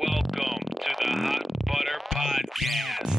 Welcome to the Hot Butter Podcast.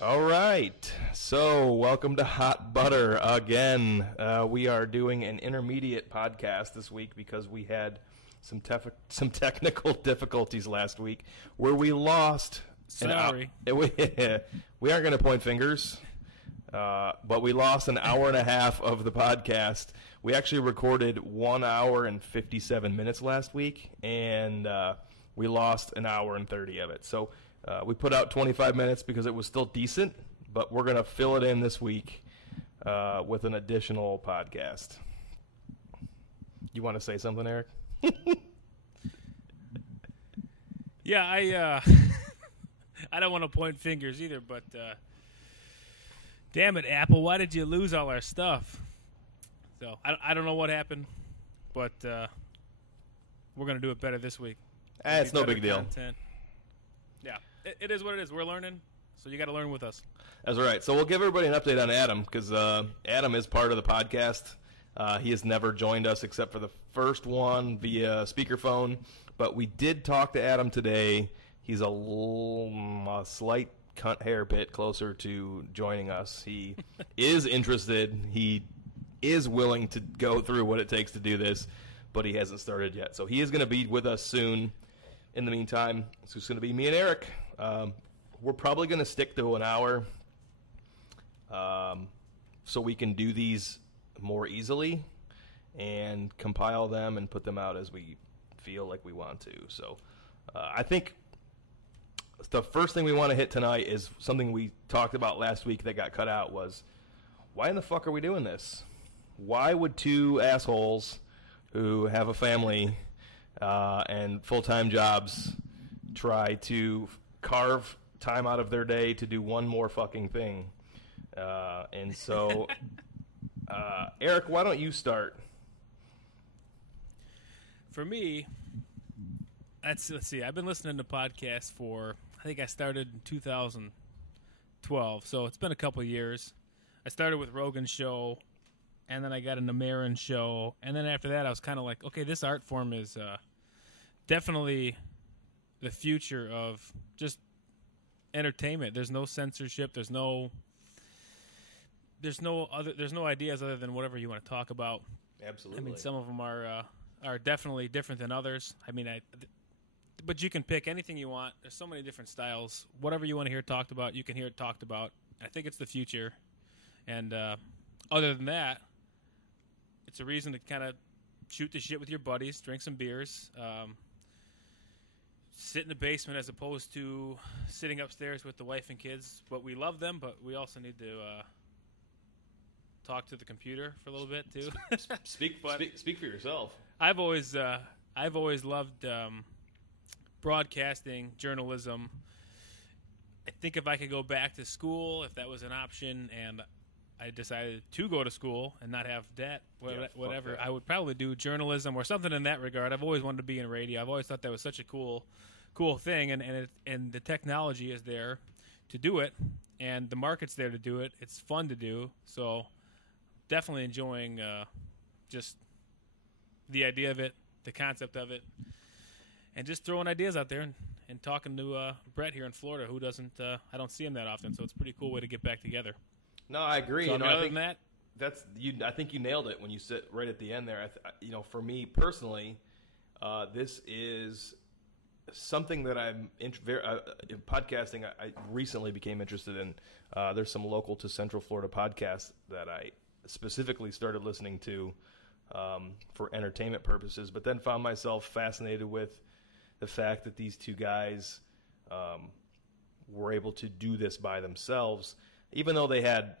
All right, so welcome to Hot Butter again. We are doing an intermediate podcast this week because we had some technical difficulties last week where we lost. Sorry. We aren't going to point fingers, but we lost an hour and a half of the podcast. We actually recorded 1 hour and 57 minutes last week, and we lost an hour and 30 of it. So we put out 25 minutes because it was still decent, but we're going to fill it in this week with an additional podcast. You want to say something, Eric? Yeah, I don't want to point fingers either, but damn it, Apple, why did you lose all our stuff? So I don't know what happened, but we're going to do it better this week. It's no Better big deal. content. Yeah, it is what it is. We're learning, so you got to learn with us. That's right. So we'll give everybody an update on Adam because Adam is part of the podcast. He has never joined us except for the first one via speakerphone, but we did talk to Adam today. He's a slight hair bit closer to joining us. He is interested. He is willing to go through what it takes to do this, but he hasn't started yet. So he is going to be with us soon. In the meantime, it's just going to be me and Eric. We're probably going to stick to an hour so we can do these more easily and compile them and put them out as we feel like we want to. So I think the first thing we want to hit tonight is something we talked about last week that got cut out was, why in the fuck are we doing this? Why would two assholes who have a family and full-time jobs try to carve time out of their day to do one more fucking thing? And so, Eric, why don't you start? For me, let's see. I've been listening to podcasts for, I think I started in 2012, so it's been a couple of years. I started with Rogan's show, and then I got into Maron's show, and then after that I was kind of like, okay, this art form is definitely the future of just entertainment. There's no censorship. There's no ideas other than whatever you want to talk about. Absolutely. I mean, some of them are definitely different than others. I mean, but you can pick anything you want. There's so many different styles. Whatever you want to hear talked about, you can hear it talked about. I think it's the future. And other than that, it's a reason to kind of shoot the shit with your buddies, drink some beers, sit in the basement as opposed to sitting upstairs with the wife and kids. But we love them, but we also need to talk to the computer for a little bit too. Speak for yourself. I've always loved broadcasting, journalism. I think if I could go back to school, if that was an option, and I decided to go to school and not have debt, whatever, I would probably do journalism or something in that regard. I've always wanted to be in radio. I've always thought that was such a cool thing, and the technology is there to do it, and the market's there to do it. It's fun to do, so definitely enjoying just the idea of it, the concept of it, and just throwing ideas out there and talking to Brett here in Florida, who doesn't, I don't see him that often, so it's a pretty cool way to get back together. No, I agree. So, I think than that, I think you nailed it when you sit right at the end there. For me personally, this is something that I'm in podcasting. I recently became interested in. There's some local to Central Florida podcasts that I specifically started listening to for entertainment purposes, but then found myself fascinated with the fact that these two guys were able to do this by themselves, even though they had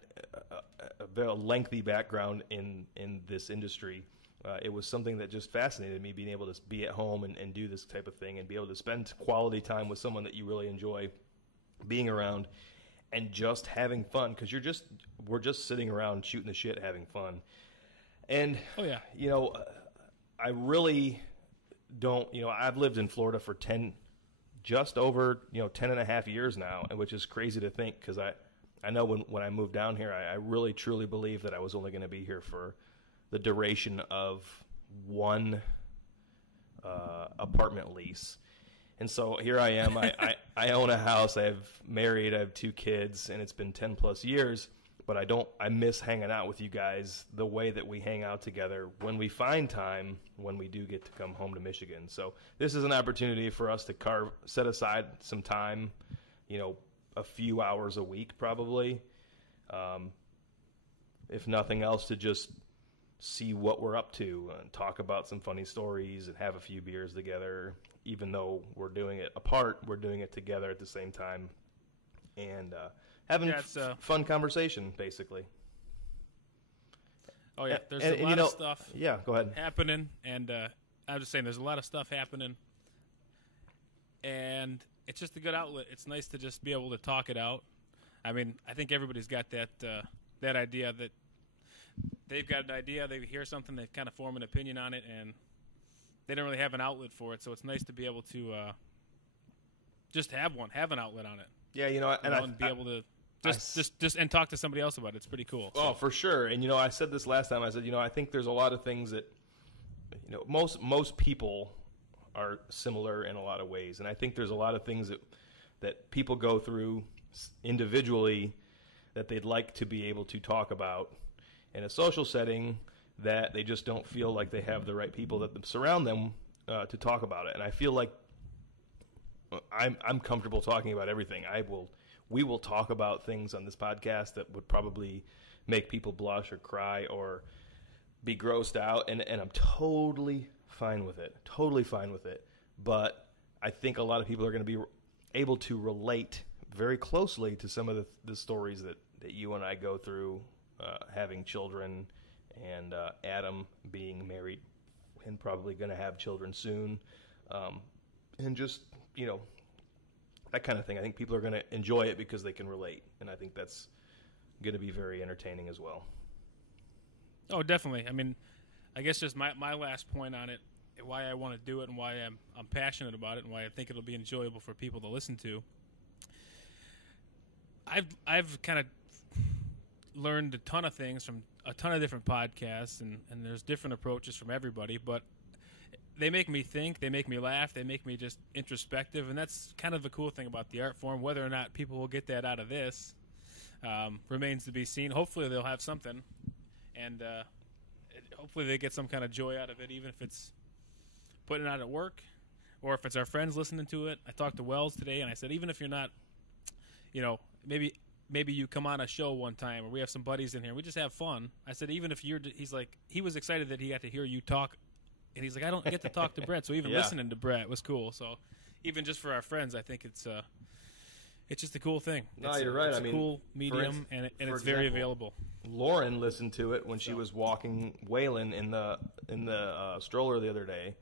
a very lengthy background in this industry. It was something that just fascinated me, being able to be at home and do this type of thing and be able to spend quality time with someone that you really enjoy being around and just having fun, because we're just sitting around shooting the shit, having fun. And, Oh, yeah. I really don't, I've lived in Florida for just over, 10 and a half years now, and which is crazy to think because I know when I moved down here, I really truly believe that I was only going to be here for the duration of one apartment lease. And so here I am. I own a house. I have 2 kids, and it's been 10 plus years. But I miss hanging out with you guys the way that we hang out together when we find time when we do get to come home to Michigan. So this is an opportunity for us to set aside some time, a few hours a week probably, if nothing else, to just see what we're up to and talk about some funny stories and have a few beers together. Even though we're doing it apart, we're doing it together at the same time. And having fun conversation, basically. Oh, yeah. There's a lot of stuff go ahead. happening. And I'm just saying there's a lot of stuff happening. And it's just a good outlet. It's nice to just be able to talk it out. I mean, I think everybody's got that idea that they've got an idea, they hear something, they kind of form an opinion on it, and they don't really have an outlet for it. So it's nice to be able to just have an outlet on it. Yeah, and be able to just and talk to somebody else about it. It's pretty cool. Oh, for sure. And I said this last time. I said, I think there's a lot of things that most people are similar in a lot of ways, and I think there's a lot of things that people go through individually that they'd like to be able to talk about in a social setting that they just don't feel like they have the right people that surround them to talk about it. And I feel like I'm comfortable talking about everything. We will talk about things on this podcast that would probably make people blush or cry or be grossed out, and I'm totally fine with it. Totally fine with it. But I think a lot of people are going to be able to relate very closely to some of the stories that you and I go through, having children, and Adam being married and probably going to have children soon, and just that kind of thing. I think people are going to enjoy it because they can relate, and I think that's going to be very entertaining as well. Oh, definitely. I mean, I guess just my last point on it, why I want to do it and why I'm passionate about it and why I think it'll be enjoyable for people to listen to. I've kind of learned a ton of things from a ton of different podcasts, and there's different approaches from everybody, but they make me think, they make me laugh, they make me just introspective, and that's kind of the cool thing about the art form. Whether or not people will get that out of this remains to be seen. Hopefully they'll have something, and hopefully they get some kind of joy out of it, even if it's putting it out at work or if it's our friends listening to it. I talked to Wells today, and I said, even if you're not, maybe you come on a show one time, or we have some buddies in here, we just have fun. I said, even if he's like, he was excited that he got to hear you talk. And he's like, I don't get to talk to Brett, so even listening to Brett was cool. So even just for our friends, I think it's just a cool thing. No, you're right. It's a cool medium, and it's very available. Lauren listened to it when she was walking Waylon in the stroller the other day.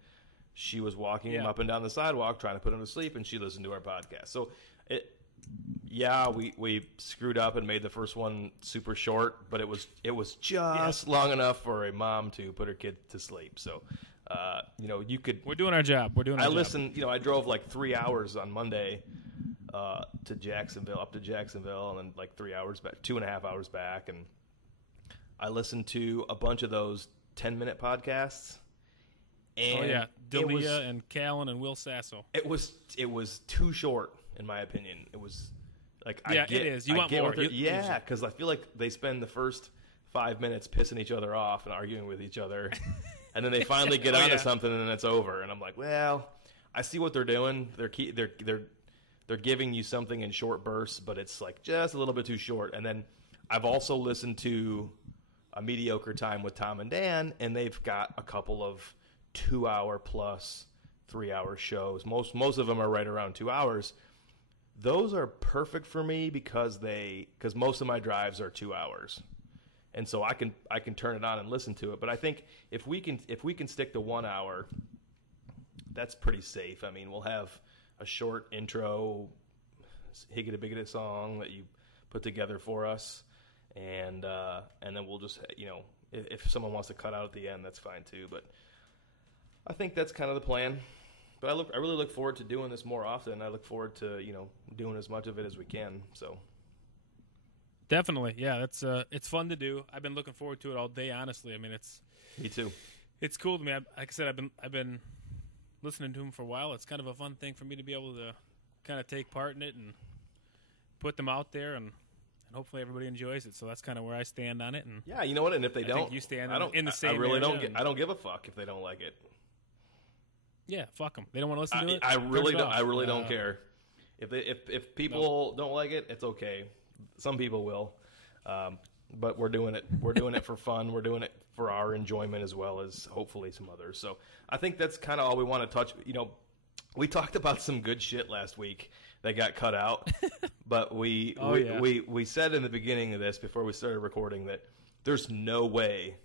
She was walking him up and down the sidewalk trying to put him to sleep, and she listened to our podcast. So we screwed up and made the first one super short, but it was just long enough for a mom to put her kid to sleep. So you could. We're doing our job. I listened. I drove like 3 hours on Monday to Jacksonville, up to Jacksonville, and then like 3 hours back, 2.5 hours back, and I listened to a bunch of those 10-minute podcasts. And Delia and Callan and Will Sasso. It was too short, in my opinion. It was like it is. You want more? Because I feel like they spend the first 5 minutes pissing each other off and arguing with each other. And then they finally get onto something, and then it's over. And I'm like, well, I see what they're doing. They're giving you something in short bursts, but it's like just a little bit too short. And then I've also listened to A Mediocre Time with Tom and Dan, and they've got a couple of 2-hour plus 3-hour shows. Most of them are right around 2 hours. Those are perfect for me because most of my drives are 2 hours. And so I can turn it on and listen to it. But I think if we can stick to 1 hour, that's pretty safe. I mean, we'll have a short intro, higgity-biggity song that you put together for us, and then we'll just, if someone wants to cut out at the end, that's fine too. But I think that's kind of the plan. But I really look forward to doing this more often. I look forward to doing as much of it as we can. So definitely, yeah, it's fun to do. I've been looking forward to it all day. Honestly, I mean, me too. It's cool to me. Like I said, I've been listening to him for a while. It's kind of a fun thing for me to be able to kind of take part in it and put them out there, and hopefully everybody enjoys it. So that's kind of where I stand on it. And yeah, you know what? And if they I don't, think you stand in the same. I really area. I don't give a fuck if they don't like it. Yeah, fuck them. They don't want to listen to it. I really don't care. If people don't like it, it's okay. Some people will, but we're doing it. We're doing it for fun. We're doing it for our enjoyment as well as hopefully some others. So I think that's kind of all we want to touch. We talked about some good shit last week that got cut out, but we said in the beginning of this before we started recording that there's no way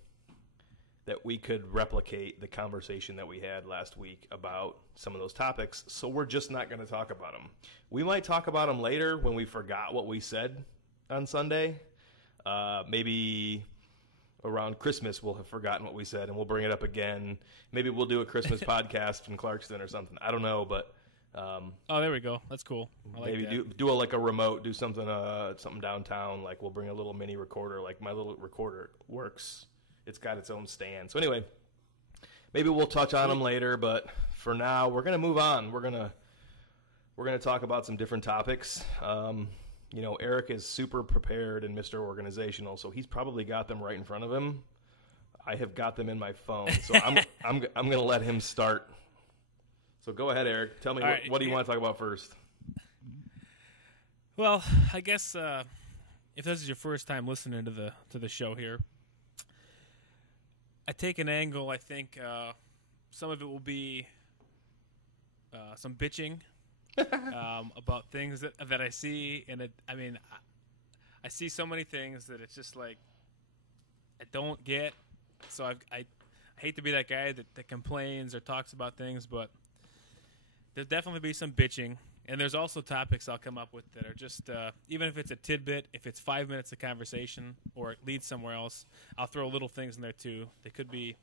that we could replicate the conversation that we had last week about some of those topics, so we're just not going to talk about them. We might talk about them later when we forgot what we said on Sunday. Maybe around Christmas we'll have forgotten what we said, and we'll bring it up again. Maybe we'll do a Christmas podcast from Clarkston or something. I don't know, but... there we go. That's cool. I like maybe that. do a remote, do something downtown. Like we'll bring a little mini recorder. Like my little recorder works. It's got its own stand. So anyway, maybe we'll touch on them later. But for now, we're gonna move on. We're gonna talk about some different topics. Eric is super prepared and Mr. Organizational, so he's probably got them right in front of him. I have got them in my phone, so I'm gonna let him start. So go ahead, Eric. Tell me what do you want to talk about first? Well, I guess if this is your first time listening to the show here, I take an angle. I think some of it will be some bitching about things that I see, and I see so many things that it's just like I don't get. So I hate to be that guy that complains or talks about things, but there'll definitely be some bitching. And there's also topics I'll come up with that are just, even if it's a tidbit, if it's 5 minutes of conversation or it leads somewhere else, I'll throw little things in there too. They could be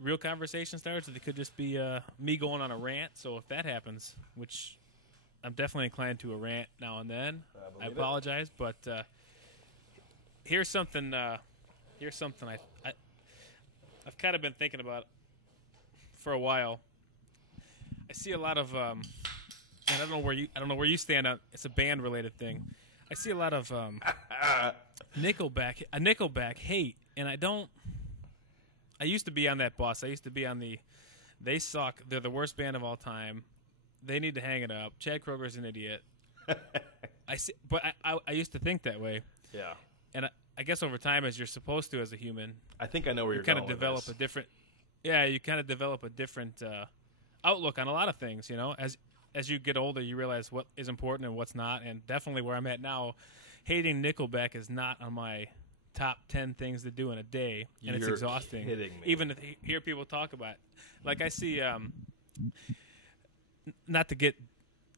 real conversation starters, or they could just be me going on a rant. So if that happens, which I'm definitely inclined to a rant now and then, I apologize. But here's something I've kind of been thinking about for a while. I see a lot of, and I don't know where you stand on. It's a band related thing. I see a lot of Nickelback hate, and I used to be on that bus. I used to be on they suck. They're the worst band of all time. They need to hang it up. Chad Kroger's an idiot. I used to think that way. Yeah. And I guess over time, as you're supposed to as a human, I think I know where you're going with this. You kind of develop a different outlook on a lot of things. As you get older, you realize what is important and what's not. And definitely where I'm at now, hating Nickelback is not on my top 10 things to do in a day, and it's exhausting. Kidding me. Even to hear people talk about it. Like I see, not to get,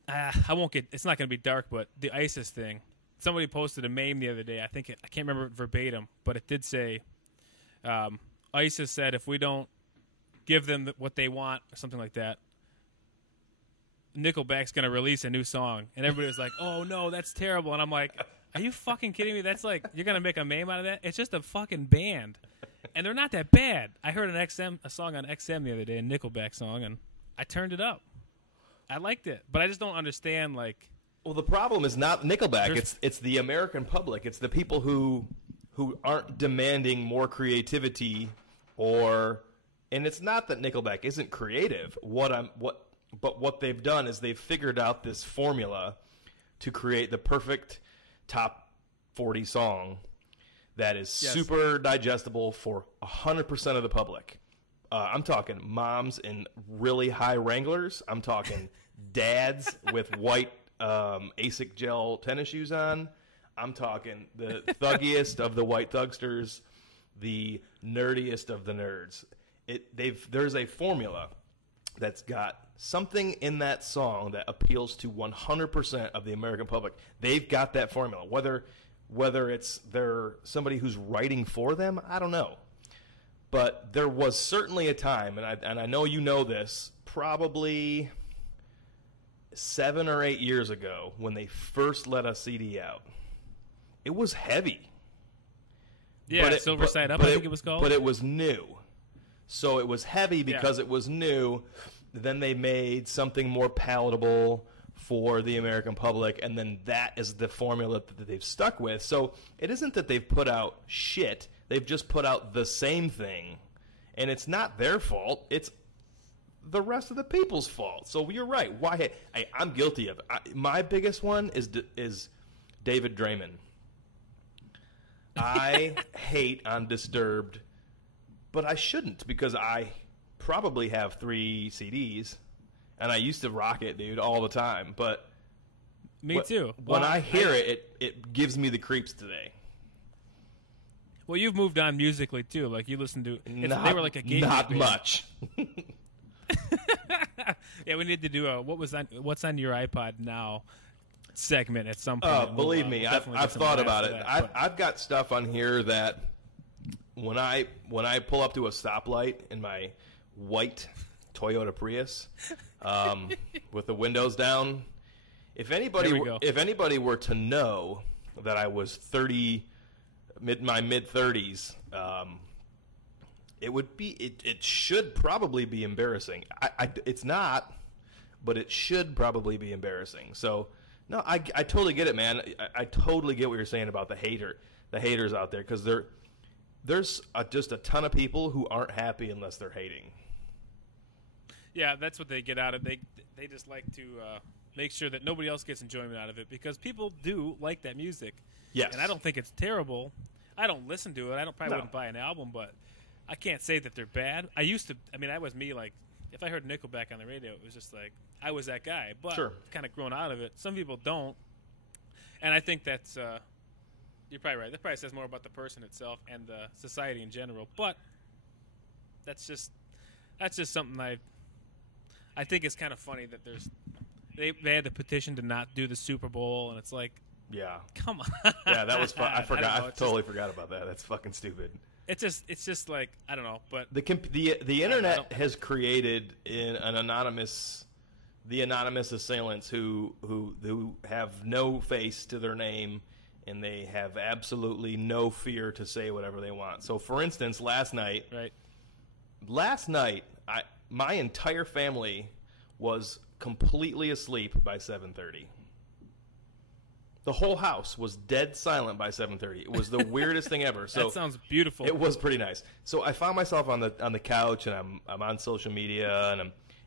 I won't get. It's not going to be dark, but the ISIS thing. Somebody posted a meme the other day. I can't remember it verbatim, but it did say, ISIS said if we don't give them what they want or something like that, Nickelback's going to release a new song. And everybody was like, oh, no, that's terrible. And I'm like, are you fucking kidding me? That's like, you're going to make a meme out of that? It's just a fucking band. And they're not that bad. I heard a song on XM the other day, a Nickelback song, and I turned it up. I liked it. But I just don't understand, like... Well, the problem is not Nickelback. It's the American public. It's the people who aren't demanding more creativity and it's not that Nickelback isn't creative. But what they've done is they've figured out this formula to create the perfect top 40 song that is super digestible for 100% of the public. I'm talking moms in really high Wranglers. I'm talking dads with white Asics gel tennis shoes on. I'm talking the thuggiest of the white thugsters, the nerdiest of the nerds. There's a formula that's got something in that song that appeals to 100% of the American public. They've got that formula. Whether it's they're somebody who's writing for them, I don't know. But there was certainly a time, and I know you know this, probably 7 or 8 years ago when they first let a CD out. It was heavy. Yeah, Silver Side Up, I think it was called. But it was new. So it was heavy because it was new. Then they made something more palatable for the American public, and then that is the formula that they've stuck with. So it isn't that they've put out shit. They've just put out the same thing. And it's not their fault. It's the rest of the people's fault. So you're right. Why? I'm guilty of it. My biggest one is David Draymond. I hate on Disturbed, but I shouldn't because I probably have 3 CDs, and I used to rock it, dude, all the time. But me too. When I hear it gives me the creeps today. Well, you've moved on musically too. Like you listen to, they were like a game. Not much. Yeah, we need to do a what's on your iPod now segment at some point. Believe me, I've thought about it. I've got stuff on here that when I pull up to a stoplight in my white Toyota Prius with the windows down, if anybody were to know that I was my mid-30s, it should probably be embarrassing. It's not, but it should probably be embarrassing. So no, I totally get it, man. I totally get what you're saying about the haters out there, because there's just a ton of people who aren't happy unless they're hating. Yeah, that's what they get out of it. They just like to make sure that nobody else gets enjoyment out of it, because people do like that music. Yes. And I don't think it's terrible. I don't listen to it. I wouldn't buy an album, but I can't say that they're bad. I was me, like, if I heard Nickelback on the radio, it was just like, I was that guy. But kind of grown out of it. Some people don't. And I think that's, you're probably right. That probably says more about the person itself and the society in general. But that's just something I think it's kind of funny that they had the petition to not do the Super Bowl, and it's like, yeah, come on. Yeah, that was fun. I forgot. I totally forgot about that. That's fucking stupid. It's just like, I don't know, but the internet has created the anonymous assailants who have no face to their name, and they have absolutely no fear to say whatever they want. So, for instance, last night, my entire family was completely asleep by 7:30. The whole house was dead silent by 7:30. It was the weirdest thing ever. So that sounds beautiful. It was pretty nice. So I found myself on the couch, and I'm on social media,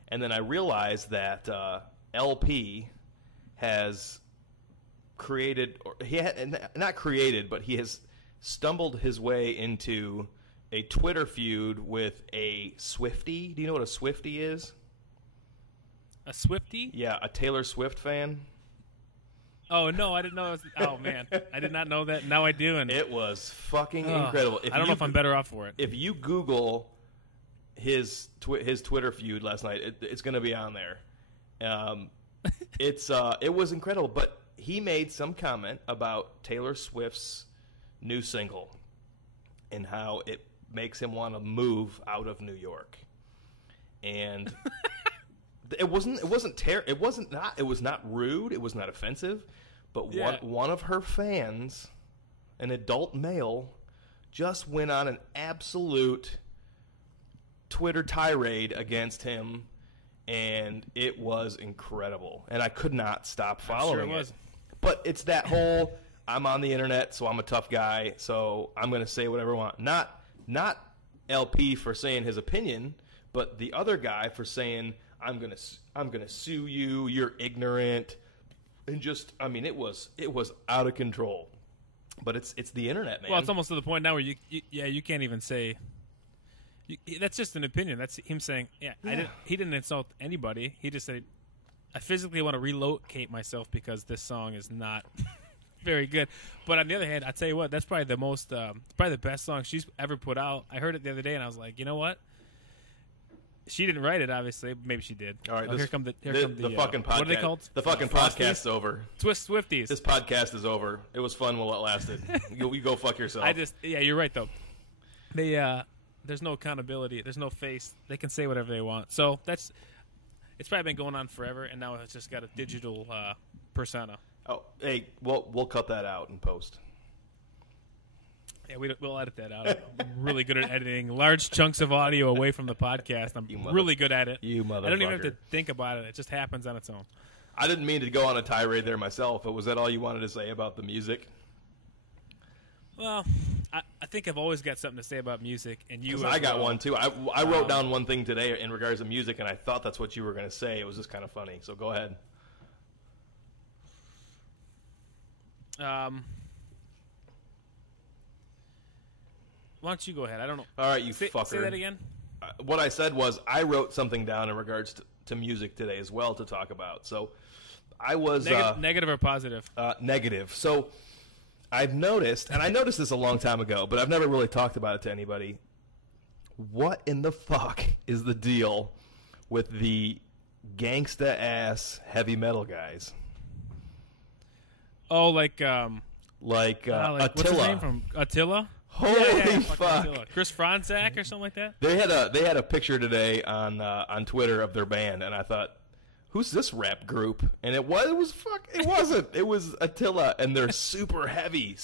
and then I realized that LP has created, or he had not created, but he has stumbled his way into a Twitter feud with a Swiftie. Do you know what a Swiftie is? A Swiftie? Yeah, a Taylor Swift fan. Oh, no, I didn't know. Oh, man. I did not know that. Now I do. And it was fucking incredible. I don't know if I'm better off for it. If you Google his Twitter feud last night, it's going to be on there. It was incredible. But he made some comment about Taylor Swift's new single and how it makes him want to move out of New York. And it was not rude, it was not offensive, but one of her fans, an adult male, just went on an absolute Twitter tirade against him, and it was incredible. And I could not stop following it. But it's that whole, I'm on the internet, so I'm a tough guy, so I'm going to say whatever I want. Not LP for saying his opinion, but the other guy for saying, I'm gonna sue you, you're ignorant, and just, I mean, it was out of control. But it's the internet, man. Well, it's almost to the point now where you can't even say. That's just an opinion. That's him saying, he didn't insult anybody. He just said, I physically want to relocate myself because this song is not very good. But on the other hand, I tell you what, that's probably the probably the best song she's ever put out. I heard it the other day, and I was like, you know what? She didn't write it, obviously. Maybe she did. All right, here come the fucking podcast. What are they called? The fucking podcast's over. Swifties. This podcast is over. It was fun while it lasted. You go fuck yourself. You're right though. There's no accountability. There's no face. They can say whatever they want. So it's probably been going on forever, and now it's just got a digital persona. Oh, hey, we'll cut that out in post. Yeah, we'll edit that out. I'm really good at editing large chunks of audio away from the podcast. I'm really good at it. You motherfucker. I don't even have to think about it. It just happens on its own. I didn't mean to go on a tirade there myself, but was that all you wanted to say about the music? Well, I think I've always got something to say about music, and you. I got one too. I wrote down one thing today in regards to music, and I thought that's what you were going to say. It was just kind of funny. So go ahead. Why don't you go ahead? I don't know. All right, you fucker. Say that again. What I said was I wrote something down in regards to music today as well to talk about. So I was negative or positive? Negative. So I've noticed, and I noticed this a long time ago, but I've never really talked about it to anybody. What in the fuck is the deal with the gangsta ass heavy metal guys? Oh, like Attila. What's his name from Attila? Holy fuck! Attila. Chris Franzak or something like that. They had a picture today on Twitter of their band, and I thought, who's this rap group? And it wasn't. It was Attila, and they're super heavy.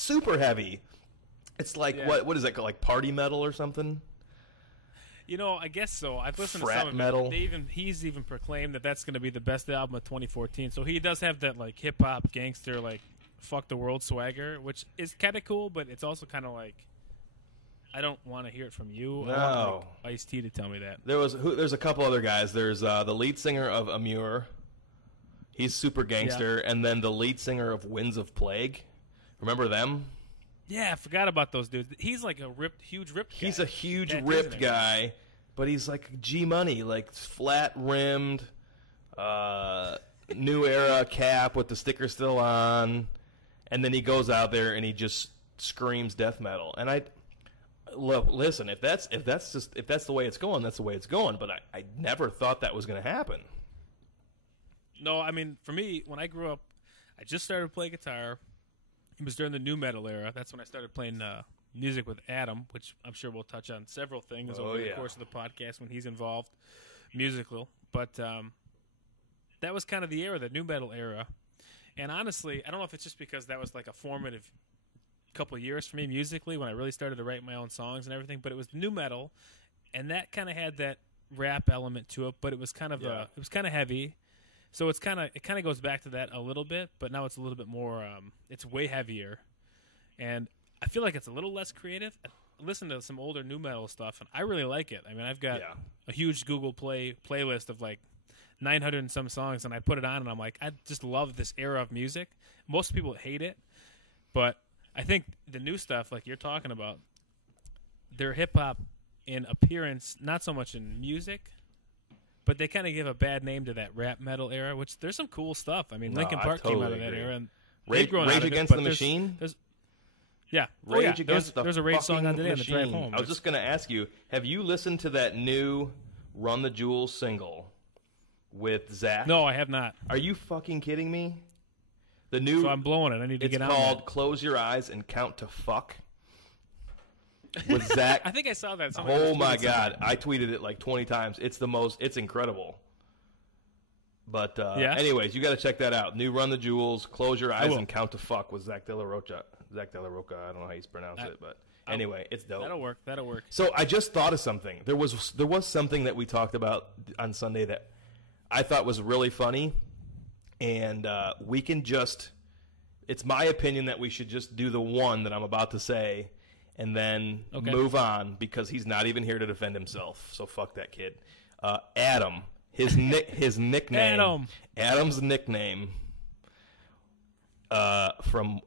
It's like what is that called? Like party metal or something? I guess so. I've listened Frat to some of metal. it. He's even proclaimed that that's going to be the best album of 2014. So he does have that like hip hop gangster like fuck the world swagger, which is kind of cool, but it's also kind of like I don't want to hear it from you. No. I want Ice-T to tell me that. There's a couple other guys. There's the lead singer of Amur. He's super gangster, and then the lead singer of Winds of Plague. Remember them? Yeah, I forgot about those dudes. He's like huge ripped guy. He's a huge ripped guy, but he's like G-Money, like flat rimmed, new era cap with the sticker still on, and then he goes out there and he just screams death metal. And listen, if that's the way it's going, that's the way it's going. But I never thought that was going to happen. No, I mean, for me, when I grew up, I just started playing guitar. It was during the new metal era. That's when I started playing music with Adam, which I'm sure we'll touch on several things over the course of the podcast when he's involved musical. But that was kind of the era, the new metal era. And honestly, I don't know if it's just because that was like a formative couple of years for me musically when I really started to write my own songs and everything, but it was new metal, and that kind of had that rap element to it, but it was kind of it was kind of heavy. So it kind of goes back to that a little bit, but now it's a little bit more it's way heavier. And I feel like it's a little less creative. I listen to some older new metal stuff and I really like it. I mean, I've got a huge Google Play playlist of like 900 and some songs, and I put it on and I'm like, I just love this era of music. Most people hate it, but I think the new stuff like you're talking about, they're hip hop in appearance, not so much in music. But they kind of give a bad name to that rap metal era, which there's some cool stuff. I mean, Linkin Park came out of that era. And Rage Against the Machine? Yeah. Rage Against the There's a Rage song on today on the drive Machine. home. I was just going to ask you, have you listened to that new Run the Jewels single with Zach? No, I have not. Are you fucking kidding me? The new. So I'm blowing it. I need to get on It's called that. Close Your Eyes and Count to Fuck. With Zach. I think I saw that. Oh my God. I tweeted it like 20 times. It's incredible. But anyways, you got to check that out. New Run the Jewels, Close Your Eyes and Count to Fuck with Zach De La Rocha. Zach De La Rocha, I don't know how you pronounce it, but anyway, it's dope. That'll work. So I just thought of something. There was something that we talked about on Sunday that I thought was really funny, and we can just, it's my opinion that we should just do the one that I'm about to say and then move on because he's not even here to defend himself. So fuck that kid. Adam, his nickname. Adam's nickname.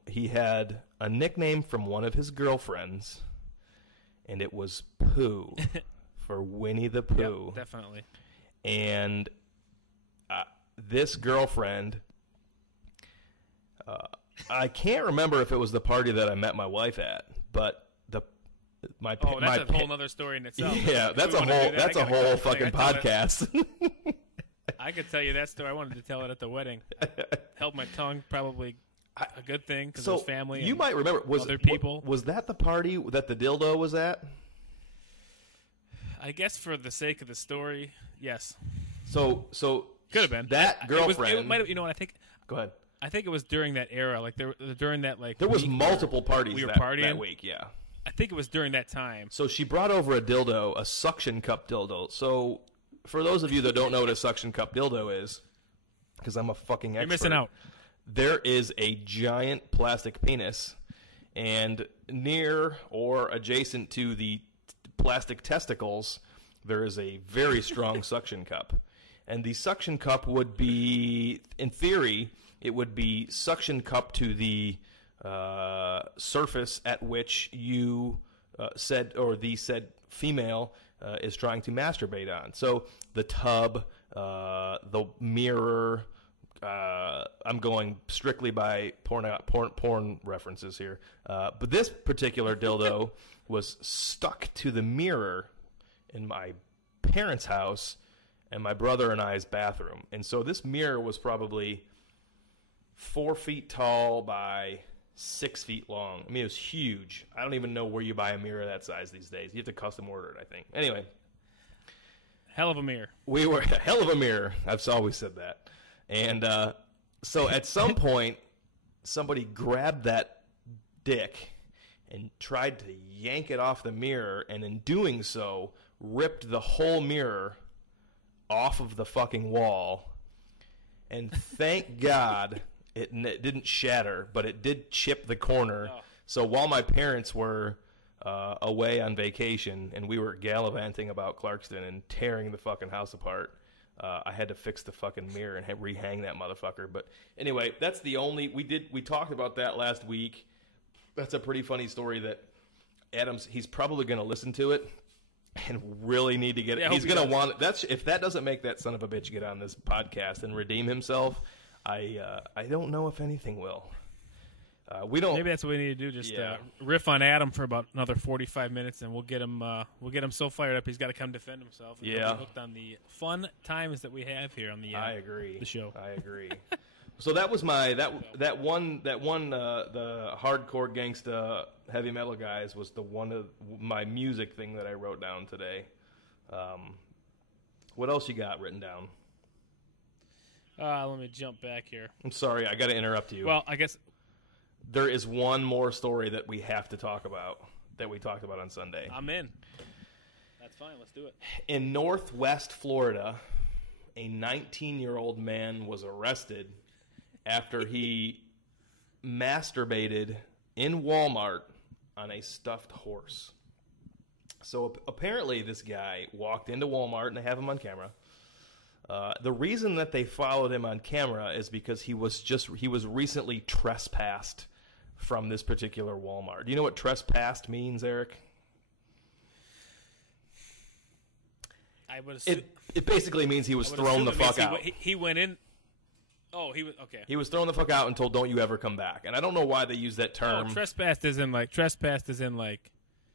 He had a nickname from one of his girlfriends, and it was Pooh for Winnie the Pooh. Yep, definitely. And this girlfriend, I can't remember if it was the party that I met my wife at, but my Oh, that's a whole other story in itself. Yeah, that's a whole fucking podcast. I could tell you that story. I wanted to tell it at the wedding. Held my tongue, probably a good thing because it was family. You might remember other people. Was that the party that the dildo was at? I guess for the sake of the story, yes. So could have been that girlfriend. It might have, you know what I think? Go ahead. I think it was during that era, like during that there was multiple parties we were that partying. week. Yeah, I think it was during that time. So she brought over a dildo, a suction cup dildo. So for those of you that don't know what a suction cup dildo is, because I'm a fucking expert, you're missing out. There is a giant plastic penis, and near or adjacent to the plastic testicles, there is a very strong suction cup. And the suction cup would be, in theory, it would be suction cup to the surface at which you said female is trying to masturbate on. So the tub, the mirror. I'm going strictly by porn references here. But this particular dildo was stuck to the mirror in my parents' house and my brother and I's bathroom. And so this mirror was probably 4 feet tall by 6 feet long. I mean, it was huge. I don't even know where you buy a mirror that size these days. You have to custom order it, I think. Anyway. Hell of a mirror. We were hell of a mirror. I've always said that. And so at some point, somebody grabbed that dick and tried to yank it off the mirror, and in doing so, ripped the whole mirror off of the fucking wall. And thank God it didn't shatter, but it did chip the corner. Oh. So while my parents were away on vacation and we were gallivanting about Clarkston and tearing the fucking house apart, I had to fix the fucking mirror and rehang that motherfucker. But anyway, that's the only we talked about that last week. That's a pretty funny story that Adam's. He's probably going to listen to it and really need to get it. Yeah, he's going to want that's if that doesn't make that son of a bitch get on this podcast and redeem himself. I don't know if anything will. We don't. Maybe that's what we need to do. Just riff on Adam for about another 45 minutes, and we'll get him so fired up he's got to come defend himself. And yeah, be hooked on the fun times that we have here on the. I agree. The show. I agree. So that was my that one the hardcore gangsta heavy metal guys was the one of my music thing that I wrote down today. What else you got written down? Let me jump back here. I'm sorry, I got to interrupt you. Well, I guess. There is one more story that we have to talk about that we talked about on Sunday. I'm in. That's fine. Let's do it. In Northwest Florida, a 19-year-old man was arrested after he masturbated in Walmart on a stuffed horse. So apparently this guy walked into Walmart, and they have him on camera. The reason that they followed him on camera is because he was recently trespassed from this particular Walmart. Do you know what trespassed means, Eric? I would assume, it basically means he was thrown the fuck out. He went in. Oh, he was okay. He was thrown the fuck out and told, "Don't you ever come back." And I don't know why they use that term. Oh, trespassed is in like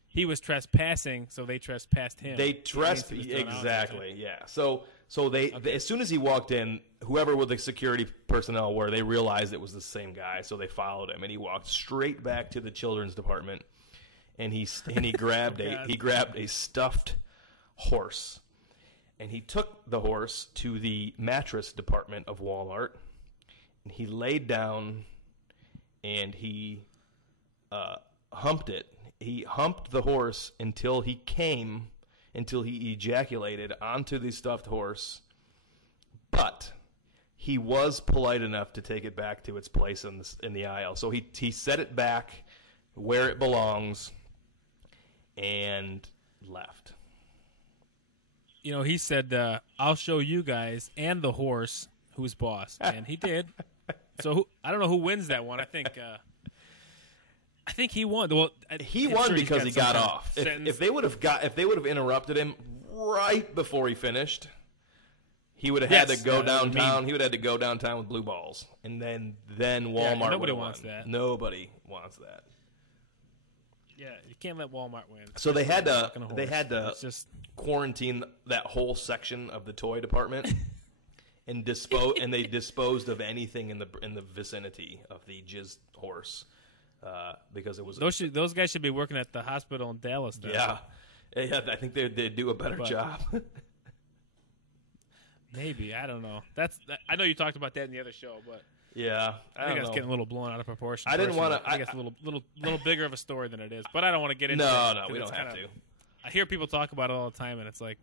he was trespassing, so they trespassed him. They exactly, yeah. So they as soon as he walked in, whoever with the security personnel were, they realized it was the same guy, so they followed him, and he walked straight back to the children's department, and he grabbed he grabbed a stuffed horse, and he took the horse to the mattress department of Walmart, and he laid down, and he humped it. He humped the horse until he ejaculated onto the stuffed horse, but he was polite enough to take it back to its place in the aisle. So he set it back where it belongs and left. You know, he said, "I'll show you guys and the horse who's boss," and he did. So I don't know who wins that one. I think he won. Well, he won because he got off. If they would have interrupted him right before he finished, he would have had to go downtown. He would have had to go downtown with blue balls, and then Walmart. Nobody wants that. Nobody wants that. Yeah, you can't let Walmart win. So they had to It's just quarantine that whole section of the toy department and they disposed of anything in the vicinity of the jizz horse because it was those guys should be working at the hospital in Dallas. Then. Yeah, I think they do a better job. Maybe, I don't know. I know you talked about that in the other show, but yeah, I think that's getting a little blown out of proportion. I didn't want to. I think it's a little bigger of a story than it is, but I don't want to get into. No, we don't have to. I hear people talk about it all the time, and it's like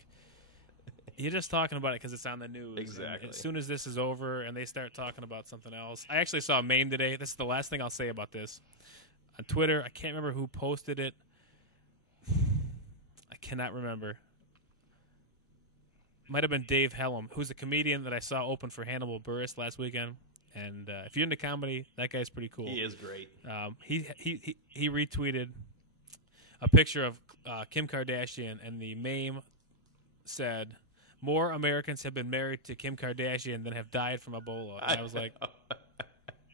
you're just talking about it because it's on the news. Exactly. And as soon as this is over and they start talking about something else, I actually saw a meme today. This is the last thing I'll say about this on Twitter. I can't remember who posted it. I cannot remember. Might have been Dave Hellum, who's a comedian that I saw open for Hannibal Buress last weekend. And if you're into comedy, that guy's pretty cool. He is great. He retweeted a picture of Kim Kardashian, and the meme said, "More Americans have been married to Kim Kardashian than have died from Ebola." And I was like,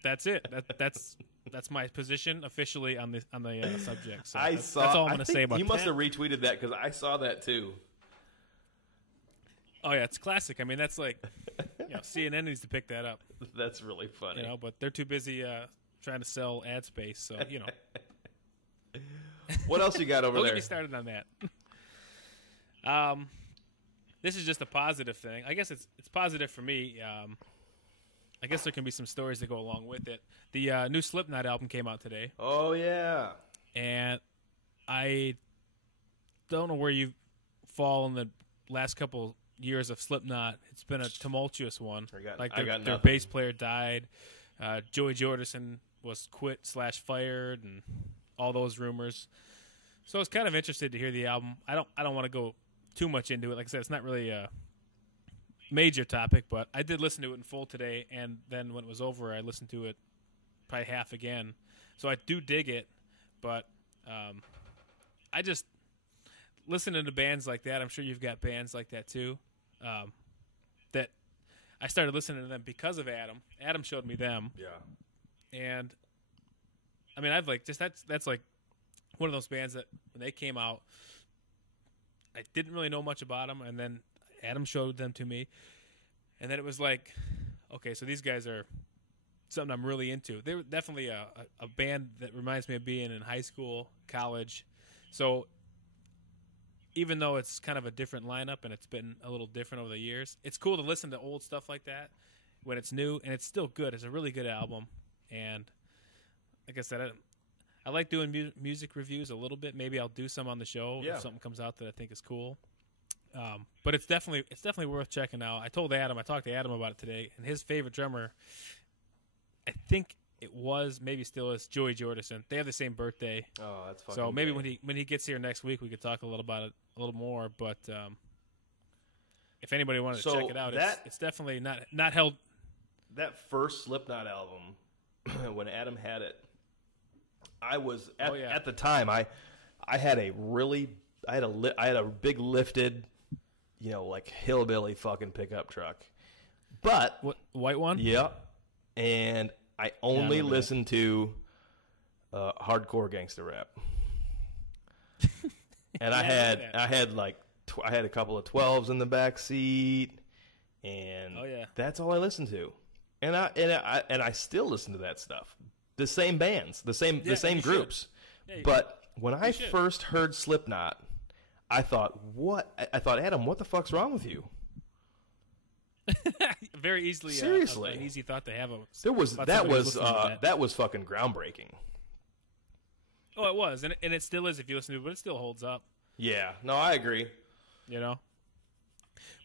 "That's it. That's my position officially on the subject." So that's all I'm going to say about that. You must have retweeted that because I saw that too. Oh yeah, it's classic. I mean, that's like, CNN needs to pick that up. That's really funny. But they're too busy trying to sell ad space. So What else you got over Don't there? Get me started on that. This is just a positive thing. I guess it's positive for me. I guess there can be some stories that go along with it. The new Slipknot album came out today. Oh yeah. And I don't know where you fall in the last couple years of Slipknot. It's been a tumultuous one. Their bass player died. Joey Jordison was quit/fired, and all those rumors. So I was kind of interested to hear the album. I don't want to go too much into it. Like I said, it's not really a major topic, but I did listen to it in full today, and then when it was over, I listened to it probably half again. So I do dig it, but I just listening to bands like that. I'm sure you've got bands like that too. That I started listening to them because of Adam. Adam showed me them. Yeah. And I mean, I've like just that's like one of those bands that when they came out, I didn't really know much about them, and then Adam showed them to me, and then it was like, okay, so these guys are something I'm really into. They were definitely a band that reminds me of being in high school, college. So even though it's kind of a different lineup and it's been a little different over the years, it's cool to listen to old stuff like that when it's new, and it's still good. It's a really good album, and like I said, I like doing music reviews a little bit. Maybe I'll do some on the show if something comes out that I think is cool. But it's definitely worth checking out. I talked to Adam about it today, and his favorite drummer, I think it was, maybe still is, Joey Jordison. They have the same birthday. Oh, that's fucking so maybe great. when he gets here next week, we could talk a little about it a little more. But if anybody wanted to check it out, it's definitely not held. That first Slipknot album, when Adam had it, I was at the time I had a big lifted, like hillbilly fucking pickup truck, but what, white one? Yeah, and I only listened to hardcore gangster rap, and I had a couple of 12s in the back seat, and that's all I listened to, and I still listen to that stuff. The same bands, the same groups. Yeah, but when I first heard Slipknot, I thought, Adam, what the fuck's wrong with you? Very easily, seriously, an easy thought to have. That was fucking groundbreaking. Oh, it was, and it still is if you listen to it, but it still holds up. Yeah, no, I agree.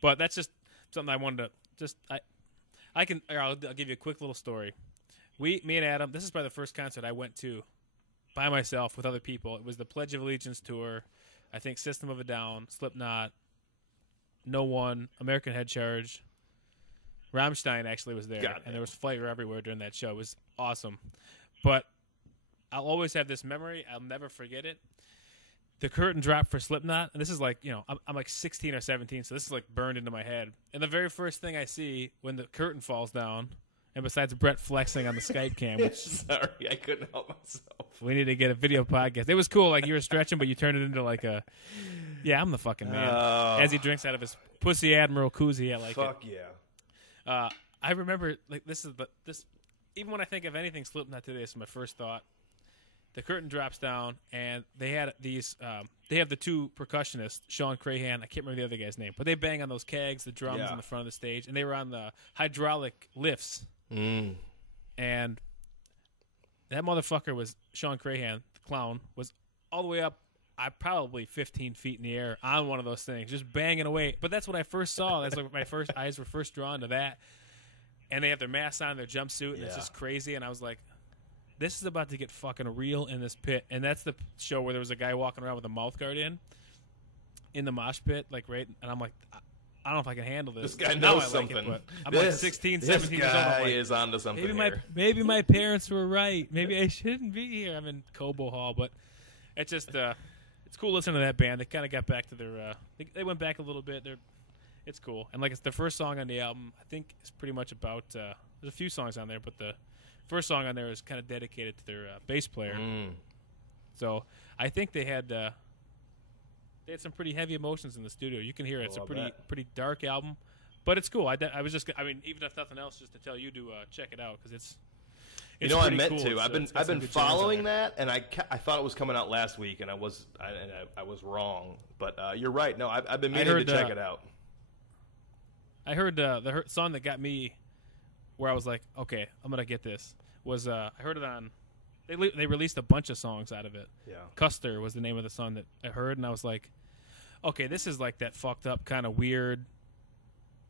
But that's just something I wanted to I'll give you a quick little story. Me and Adam, this is probably the first concert I went to by myself with other people. It was the Pledge of Allegiance tour. I think System of a Down, Slipknot, No One, American Head Charge. Rammstein actually was there, and there was fire everywhere during that show. It was awesome. But I'll always have this memory. I'll never forget it. The curtain dropped for Slipknot, and this is like, I'm like 16 or 17, so this is like burned into my head. And the very first thing I see when the curtain falls down, And besides Brett flexing on the Skype cam, which Sorry, I couldn't help myself. we need to get a video podcast. It was cool. Like, you were stretching, but you turned it into like a, yeah, I'm the fucking man. As he drinks out of his Pussy Admiral koozie, I like Fuck it. yeah. I remember, like, this. Even when I think of anything Slipknot today, this is my first thought. The curtain drops down, and they had these. They have the two percussionists, Sean Crahan. I can't remember the other guy's name, but they bang on those kegs, the drums Yeah. in the front of the stage, and they were on the hydraulic lifts. Mm. And that motherfucker was Sean Crahan, the clown, was all the way up, probably 15 feet in the air on one of those things, just banging away. But that's what I first saw. That's like my first eyes were first drawn to that. And they have their masks on, their jumpsuit, and it's just crazy. And I was like, this is about to get fucking real in this pit. And that's the show where there was a guy walking around with a mouth guard in the mosh pit, like, right? And I'm like, I don't know if I can handle this. This guy Now knows I like something. it, but I'm like 16, 17 years old. This I'm guy like, is onto something maybe my parents were right. Maybe I shouldn't be here. I'm in Cobo Hall, but it's just it's cool listening to that band. They kind of got back to their they went back a little bit. It's cool, and like, it's the first song on the album. I think it's pretty much about there's a few songs on there, but the first song on there is kind of dedicated to their bass player. So I think they had some pretty heavy emotions in the studio. You can hear it. It's a pretty dark album, but it's cool. I mean, even if nothing else, just to tell you to check it out, because it's I meant cool. to. I've been following that, and I thought it was coming out last week, and I was wrong. But you're right. No, I've been meaning to check it out. I heard the song that got me, where I was like, okay, I'm gonna get this. Was I heard it on? They released a bunch of songs out of it. Yeah. Custer was the name of the song that I heard, and I was like, okay, this is like that fucked up kind of weird,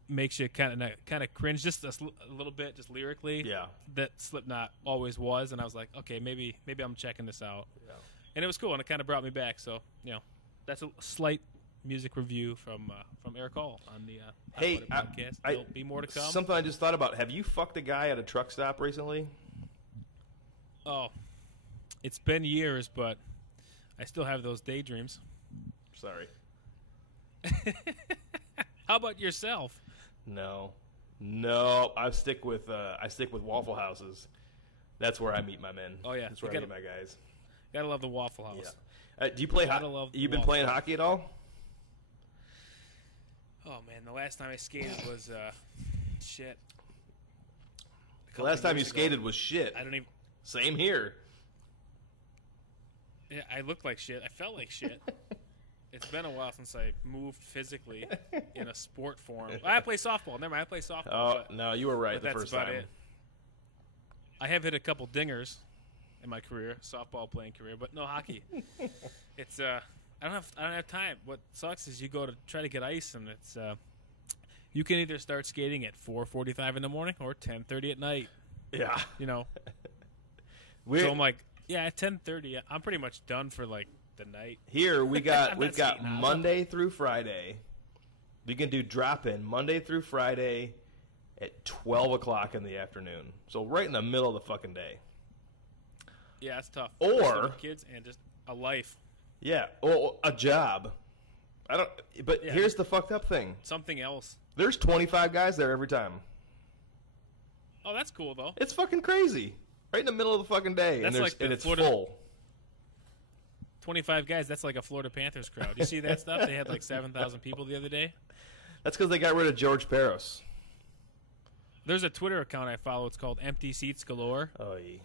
makes you kind of cringe just a little bit, just lyrically. Yeah. That Slipknot always was, and I was like, okay, maybe I'm checking this out. Yeah. And it was cool, and it kind of brought me back. So, that's a slight music review from Eric Hall on the Hey, podcast. There'll be more to come. Something I just thought about. Have you fucked a guy at a truck stop recently? Oh, it's been years, but I still have those daydreams. Sorry. How about yourself? No. I stick with Waffle Houses. That's where I meet my men. Oh, yeah. That's where I meet my guys. Gotta love the Waffle House. Yeah. Do you play hockey? You've been playing hockey at all? Oh man, the last time I skated was shit. The last time you skated was shit. I don't even. Same here. Yeah, I looked like shit. I felt like shit. It's been a while since I moved physically in a sport form. I play softball. Never mind, I play softball. Oh no, you were right the first time. That's about it. I have hit a couple dingers in my career, softball playing career, but no hockey. It's I don't have time. What sucks is you go to try to get ice, and it's you can either start skating at 4:45 in the morning or 10:30 at night. Yeah, So I'm like, yeah, at 10:30, I'm pretty much done for like the night. Here we've got Monday through Friday. We can do drop in Monday through Friday at 12 o'clock in the afternoon. So right in the middle of the fucking day. Yeah, it's tough. Or kids and just a life. Yeah, or a job. But here's the fucked up thing. Something else. There's 25 guys there every time. Oh, that's cool though. It's fucking crazy. Right in the middle of the fucking day, and it's full. 25 guys. That's like a Florida Panthers crowd. You see that stuff? They had like 7,000 people the other day. That's because they got rid of George Peros. There's a Twitter account I follow. It's called Empty Seats Galore. Oh, yeah.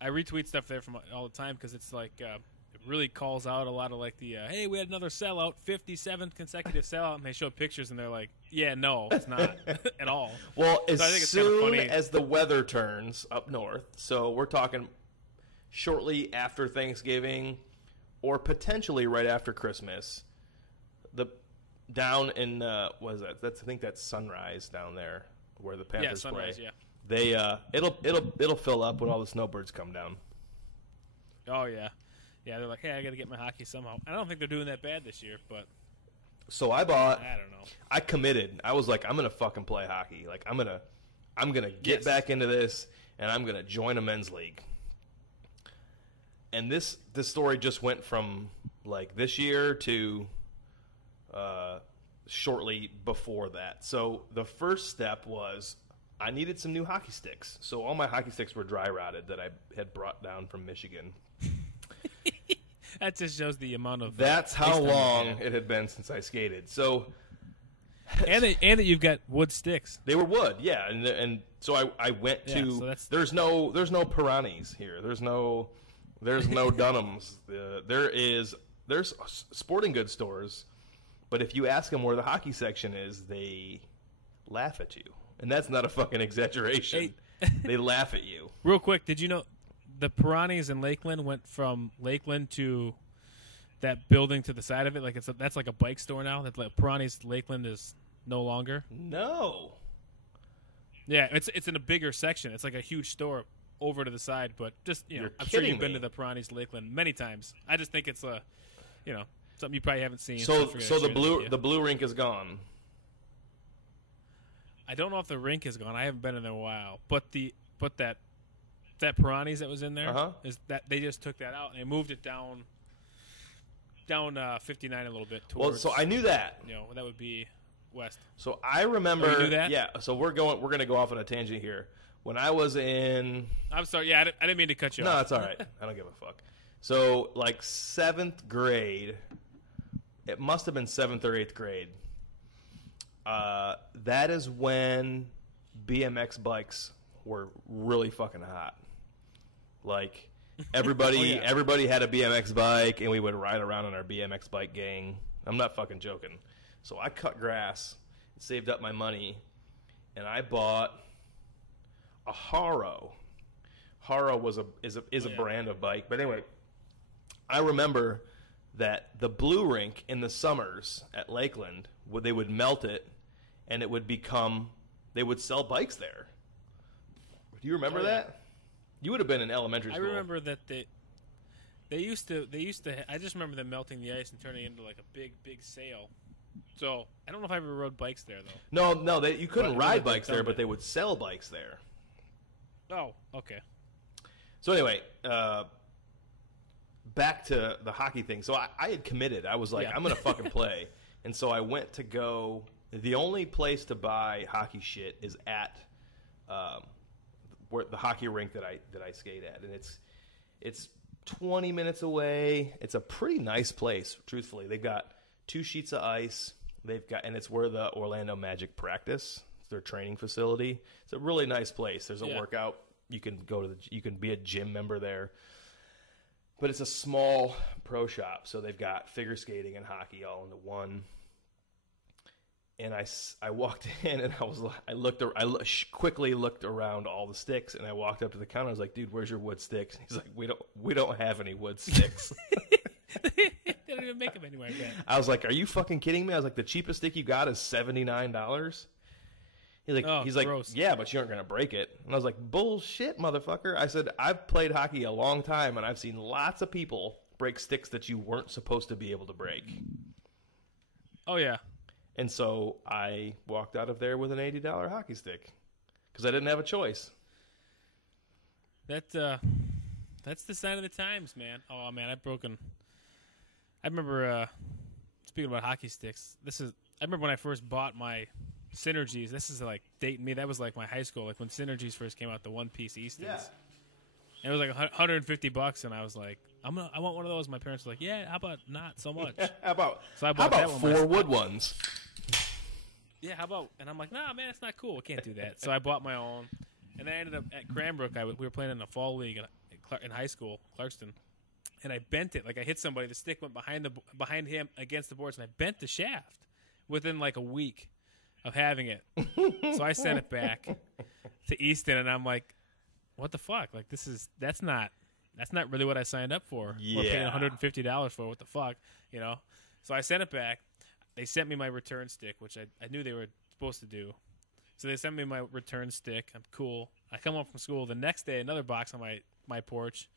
I retweet stuff there from all the time because it's like it really calls out a lot of like the hey, we had another sellout, 57th consecutive sellout, and they show pictures and they're like, yeah, no, it's not at all. Well, so I think it's soon as the weather turns up north, so we're talking shortly after Thanksgiving or potentially right after Christmas, down in what is that? I think that's Sunrise down there where the Panthers Sunrise, play. Yeah. They it'll fill up when all the snowbirds come down. Oh yeah, they're like, hey, I got to get my hockey somehow. I don't think they're doing that bad this year, but so I don't know. I committed. I was like, I'm gonna fucking play hockey. Like I'm gonna get back into this, and I'm gonna join a men's league. And this story just went from like this year to shortly before that. So the first step was I needed some new hockey sticks. So all my hockey sticks were dry rotted that I had brought down from Michigan. That just shows the amount of. That's how long it had been since I skated. So, and that you've got wood sticks. They were wood, yeah, and so I went to. So there's no Piranis here. There's no Dunhams. There's sporting goods stores, but if you ask them where the hockey section is, they laugh at you, and that's not a fucking exaggeration. Hey. They laugh at you. Real quick, did you know? The Piranis in Lakeland went from Lakeland to that building to the side of it. Like that's like a bike store now. That Piranis Lakeland is no longer. No. Yeah, it's in a bigger section. It's like a huge store over to the side. But just I'm sure you've been to the Piranis Lakeland many times. I just think it's something you probably haven't seen. So the blue rink is gone. I don't know if the rink is gone. I haven't been in there in a while. But that Piranis that was in there is that they just took that out and they moved it down 59 a little bit towards. Well, so I knew that. That would be west. So I remember. Oh, you knew that? Yeah. So we're going to go off on a tangent here. When I was in. I'm sorry. Yeah, I didn't mean to cut you off. No, it's all right. I don't give a fuck. So like 7th grade, it must have been 7th or 8th grade. That is when BMX bikes were really fucking hot. Like everybody had a BMX bike, and we would ride around on our BMX bike gang. I'm not fucking joking. So I cut grass, saved up my money, and I bought a Haro. Haro is a brand of bike, but anyway, I remember that the blue rink in the summers at Lakeland, they would melt it, and it would become. They would sell bikes there. Do you remember that? You would have been in elementary school. I remember that they used to. I just remember them melting the ice and turning it into like a big sail. So I don't know if I ever rode bikes there though. No, you couldn't ride bikes there, but they would sell bikes there. Oh, okay. So anyway, back to the hockey thing. So I had committed. I was like, I'm gonna fucking play, and so I went to go. The only place to buy hockey shit is at. Where the hockey rink that I skate at, and it's 20 minutes away. It's a pretty nice place, truthfully. They've got 2 sheets of ice. And it's where the Orlando Magic practice. It's their training facility. It's a really nice place. There's a workout. You can you can be a gym member there. But it's a small pro shop, so they've got figure skating and hockey all into one. And I walked in and I quickly looked around all the sticks, and I walked up to the counter. I was like, "Dude, where's your wood sticks?" He's like, "We don't have any wood sticks." They don't even make them anywhere. I was like, "Are you fucking kidding me?" I was like, "The cheapest stick you got is $79." He's like, gross. "Yeah, but you aren't gonna break it." And I was like, "Bullshit, motherfucker!" I said, "I've played hockey a long time, and I've seen lots of people break sticks that you weren't supposed to be able to break." Oh yeah. And so I walked out of there with an $80 hockey stick because I didn't have a choice. That's the sign of the times, man. Oh man, I remember speaking about hockey sticks. I remember when I first bought my Synergies. This is like dating me. That was like my high school, like when Synergies first came out, the one-piece Eastons. Yeah. And it was like $150, and I was like, I want one of those. My parents were like, yeah, how about not so much? How about that one 4 wood ones? Yeah, how about? And I'm like, nah, man, it's not cool. I can't do that. So I bought my own, and then I ended up at Cranbrook. We were playing in a fall league in high school, Clarkston, and I bent it. Like I hit somebody. The stick went behind him against the boards, and I bent the shaft within like a week of having it. So I sent it back to Easton, and I'm like, what the fuck? Like that's not really what I signed up for. Yeah. We're paying $150 for. What the fuck, So I sent it back. They sent me my return stick, which I knew they were supposed to do. So they sent me my return stick. I'm cool. I come home from school the next day, another box on my porch,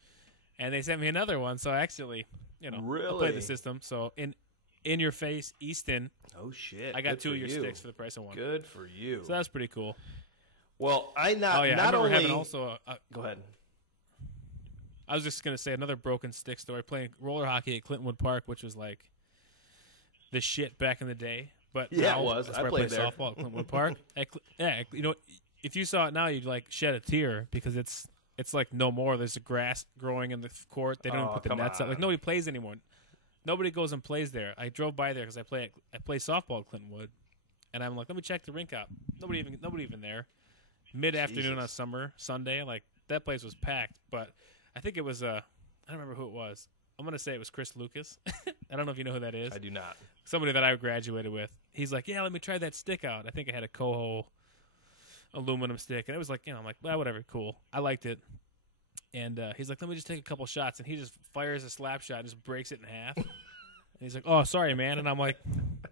and they sent me another one. So I actually, really? I played the system. So in your face, Easton. Oh shit! I got Good 2 of your you. sticks for the price of one. Good for you. So that's pretty cool. Well, I I remember only having also. Go ahead. I was just gonna say another broken stick story. Playing roller hockey at Clintonwood Park, which was like the shit back in the day. But yeah, now, it was. That's I where played play there. softball at Clintonwood Park. if you saw it now, you'd like shed a tear because it's like no more. There's grass growing in the court. They don't even put the nets up. Like nobody plays anymore. Nobody goes and plays there. I drove by there because I play softball at Clintonwood, and I'm like, let me check the rink out. Nobody even there. Mid-afternoon on Sunday, like that place was packed. But I think it was I don't remember who it was. I'm gonna say it was Chris Lucas. I don't know if you know who that is. I do not. Somebody that I graduated with. He's like, yeah, let me try that stick out. I think I had a Coho aluminum stick, and it was like, I'm like, well, whatever, cool. I liked it. And he's like, let me just take a couple shots, and he just fires a slap shot and just breaks it in half. And he's like, oh, sorry, man. And I'm like,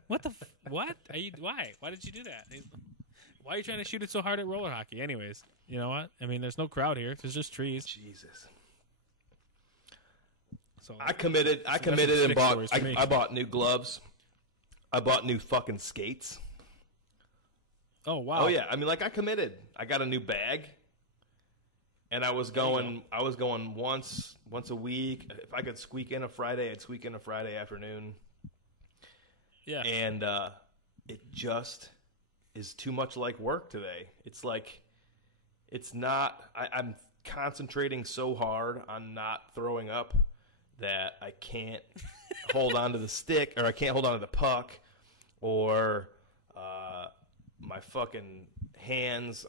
what the what? Why? Why did you do that? Why are you trying to shoot it so hard at roller hockey? Anyways, you know what? I mean, there's no crowd here. There's just trees. Jesus. So I committed and bought. I bought new gloves. I bought new fucking skates. Oh wow! Oh yeah, I mean, like I committed. I got a new bag, and I was going once a week. If I could squeak in a Friday, I'd squeak in a Friday afternoon. Yeah, and it just is too much like work today. It's like it's not. I'm concentrating so hard on not throwing up that I can't hold on to the stick, or I can't hold on to the puck, or my fucking hands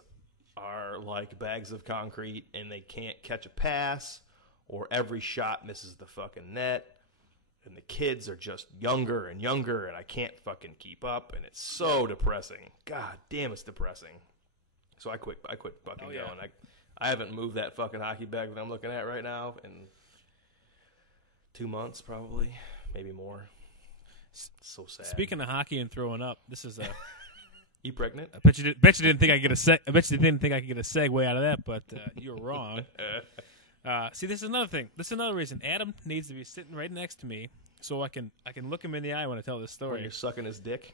are like bags of concrete and they can't catch a pass, or every shot misses the fucking net, and the kids are just younger and younger and I can't fucking keep up, and it's so depressing. God damn, it's depressing. So I quit fucking going. I haven't moved that fucking hockey bag that I'm looking at right now in 2 months, probably, maybe more. So sad. Speaking of hockey and throwing up, this is a. You pregnant? I bet you didn't think I could get a. I bet you didn't think I could get a segue out of that, but you were wrong. See, this is another thing. This is another reason. Adam needs to be sitting right next to me, so I can look him in the eye when I tell this story. When you're sucking his dick.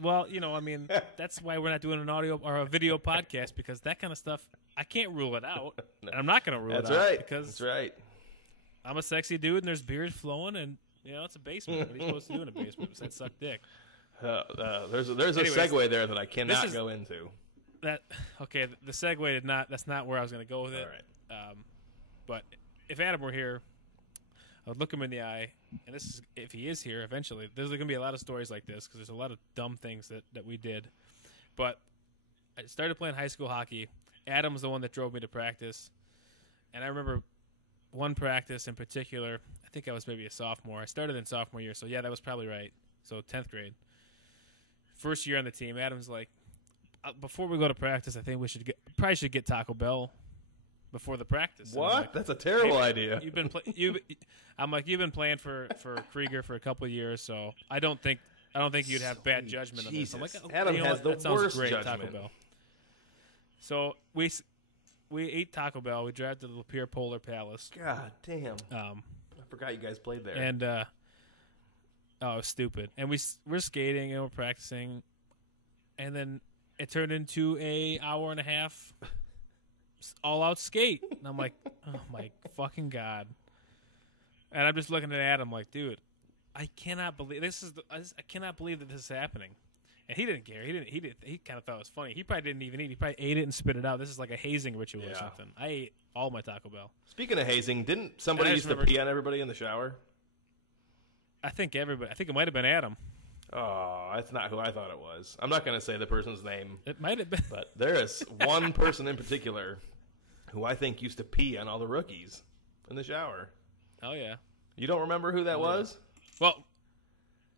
Well, I mean, that's why we're not doing an audio or a video podcast, because that kind of stuff I can't rule it out, and I'm not going to rule it out because that's right. I'm a sexy dude, and there's beers flowing, and it's a basement. What are you supposed to do in a basement besides suck dick? There's a segue there that I cannot go into. The segue did not. That's not where I was going to go with it. All right. But if Adam were here, I would look him in the eye, and this is if he is here eventually. There's going to be a lot of stories like this because there's a lot of dumb things that we did. But I started playing high school hockey. Adam was the one that drove me to practice, and I remember one practice in particular. I think I was maybe a sophomore. I started in sophomore year, so yeah, that was probably right. So 10th grade. First year on the team, Adam's like, before we go to practice, I think we should get Taco Bell before the practice. What? Like, that's a terrible idea. I'm like, you've been playing for Krieger for a couple of years, so I don't think you'd have bad judgment on this. I'm like, Adam has the worst great, judgment. Taco Bell. So we ate Taco Bell. We drove to the Lapeer Polar Palace. God damn. I forgot you guys played there. And it was stupid. And we're skating and we're practicing, and then it turned into a hour and a half all-out skate. And I'm like, oh, my fucking God. And I'm just looking at Adam like, dude, I cannot believe I cannot believe that this is happening. And he didn't care. He kind of thought it was funny. He probably didn't even eat. He probably ate it and spit it out. This is like a hazing ritual or something. I ate all my Taco Bell. Speaking of hazing, didn't somebody used to pee on everybody in the shower? I think everybody. I think it might have been Adam. Oh, that's not who I thought it was. I'm not going to say the person's name. It might have been. But there is one person in particular who I think used to pee on all the rookies in the shower. Oh, yeah. You don't remember who that was? Well,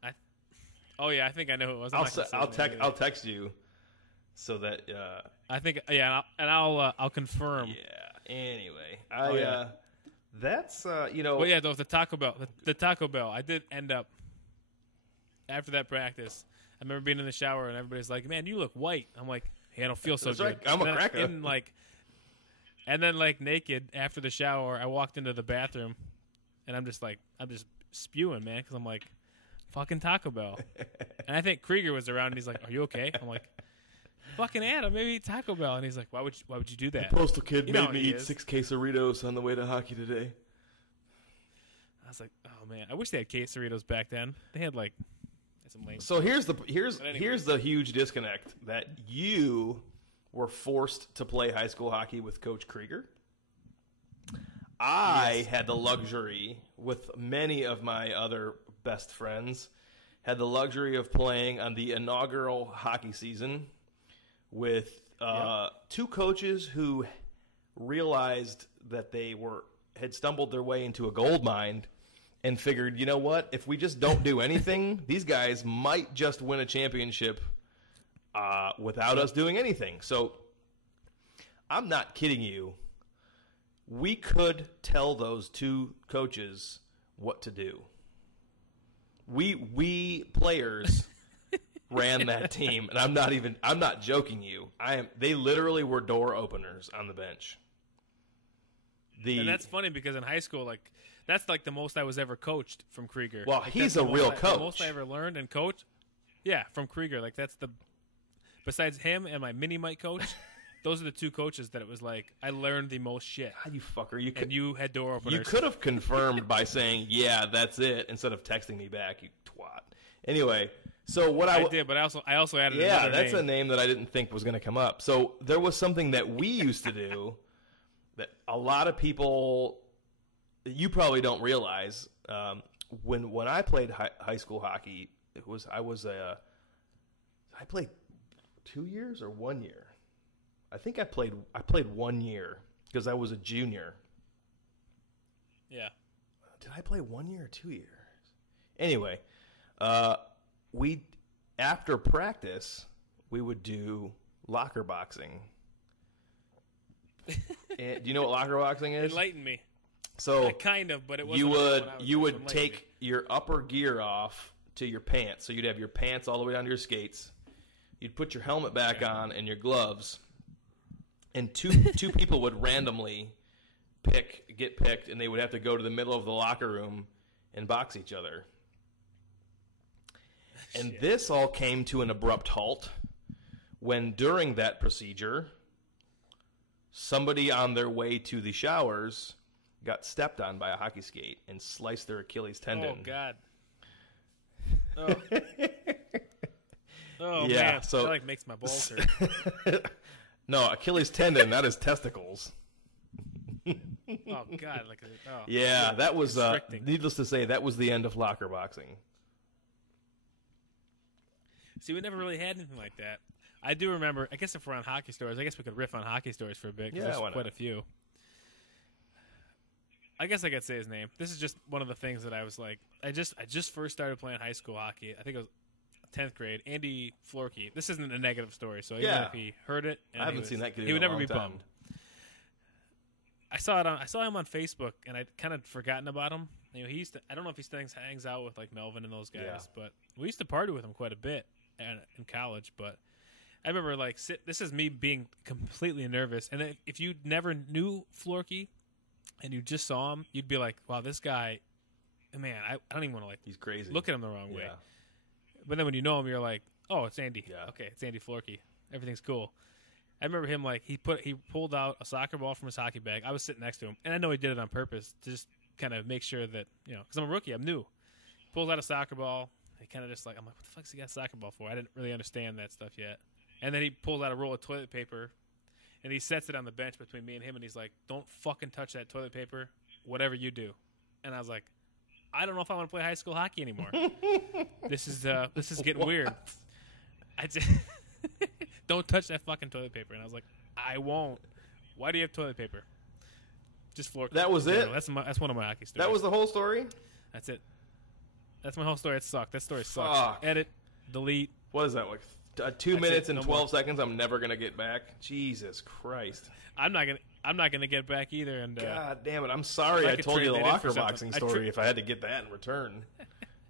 I think I know who it was. I'll text you so that I think I'll confirm. Yeah. Anyway, that's Well, yeah, there was the Taco Bell. The Taco Bell. I did end up after that practice. I remember being in the shower and everybody's like, "Man, you look white." I'm like, "Hey, I don't feel so good." Right. I'm a cracker. And then naked after the shower, I walked into the bathroom, and I'm just spewing, man, because I'm like, fucking Taco Bell. And I think Krieger was around, and he's like, "Are you okay?" I'm like, "Fucking Adam, maybe eat Taco Bell." And he's like, "Why would you do that?" The postal kid made me eat 6 quesadillas on the way to hockey today. I was like, "Oh man, I wish they had quesadillas back then. They had some lame." So here's the huge disconnect that you were forced to play high school hockey with Coach Krieger. I had the luxury, with many of my other best friends, had the luxury of playing on the inaugural hockey season with two coaches who realized that they had stumbled their way into a gold mine and figured, you know what, if we just don't do anything, these guys might just win a championship without us doing anything. So I'm not kidding you. We could tell those two coaches what to do. We players ran that team, and I'm not joking you. They literally were door openers on the bench. And that's funny because in high school, like, that's like the most I was ever coached from Krieger. Well, like, he's a real coach. The most I ever learned and coached. Yeah, from Krieger. Like, besides him and my mini Mike coach, those are the two coaches that it was like, I learned the most shit. You fucker. You had door openers. You could have confirmed by saying, yeah, that's it, instead of texting me back, you twat. Anyway, so what I did, but I also added yeah, another that's name. a name that I didn't think was going to come up. So there was something that we used to do that a lot of people, you probably don't realize. When I played high school hockey, I played 2 years or 1 year. I think I played 1 year because I was a junior. Yeah. Did I play 1 year or 2 years? Anyway, after practice we would do locker boxing. And, do you know what locker boxing is? Enlighten me. So kind of, but it wasn't. wasn't. You would take your upper gear off to your pants, so you'd have your pants all the way down to your skates. You'd put your helmet back on and your gloves, and two people would randomly get picked, and they would have to go to the middle of the locker room and box each other. And this all came to an abrupt halt when, during that procedure, somebody on their way to the showers got stepped on by a hockey skate and sliced their Achilles tendon. Oh, God. Oh, yeah, man. so That like makes my balls hurt. No, Achilles tendon, not his testicles. Oh, God. Yeah, that was, needless to say, that was the end of locker boxing. See, we never really had anything like that. I do remember, I guess if we're on hockey stories, I guess we could riff on hockey stories for a bit. Yeah, there's why not? quite a few. I guess I could say his name. This is just one of the things that I was like, I just first started playing high school hockey. I think it was 10th grade. Andy Florkey. This isn't a negative story, so even if he heard it, I haven't seen that kid. He would never be bummed. I saw him on Facebook, and I'd kind of forgotten about him. You know, I don't know if he still hangs out with like Melvin and those guys, but we used to party with him quite a bit in college. But I remember this is me being completely nervous, and if you never knew Florkey and you just saw him, you'd be like, wow, this guy, man, I don't even want to he's crazy. Look at him the wrong way. But then when you know him, you're like, oh, it's Andy. Yeah. Okay, it's Andy Florkey. Everything's cool. I remember him he pulled out a soccer ball from his hockey bag. I was sitting next to him, and I know he did it on purpose to just kind of make sure that, because I'm a rookie, I'm new. He pulls out a soccer ball. He kind of just I'm like, what the fuck's he got a soccer ball for? I didn't really understand that stuff yet. And then he pulls out a roll of toilet paper, and he sets it on the bench between me and him, and he's like, don't fucking touch that toilet paper, whatever you do. And I was like, I don't know if I want to play high school hockey anymore. This is getting weird. Don't touch that fucking toilet paper. And I was like, I won't. Why do you have toilet paper? Just Florkey. That was it? That's one of my hockey stories. That was the whole story? That's it. That's my whole story. It sucked. That story sucks. Fuck. Edit. Delete. What is that, like 2 minutes and 12 seconds I'm never going to get back? Jesus Christ. I'm not gonna get back either. And God damn it! I'm sorry I told you the locker boxing story. If I had to get that in return,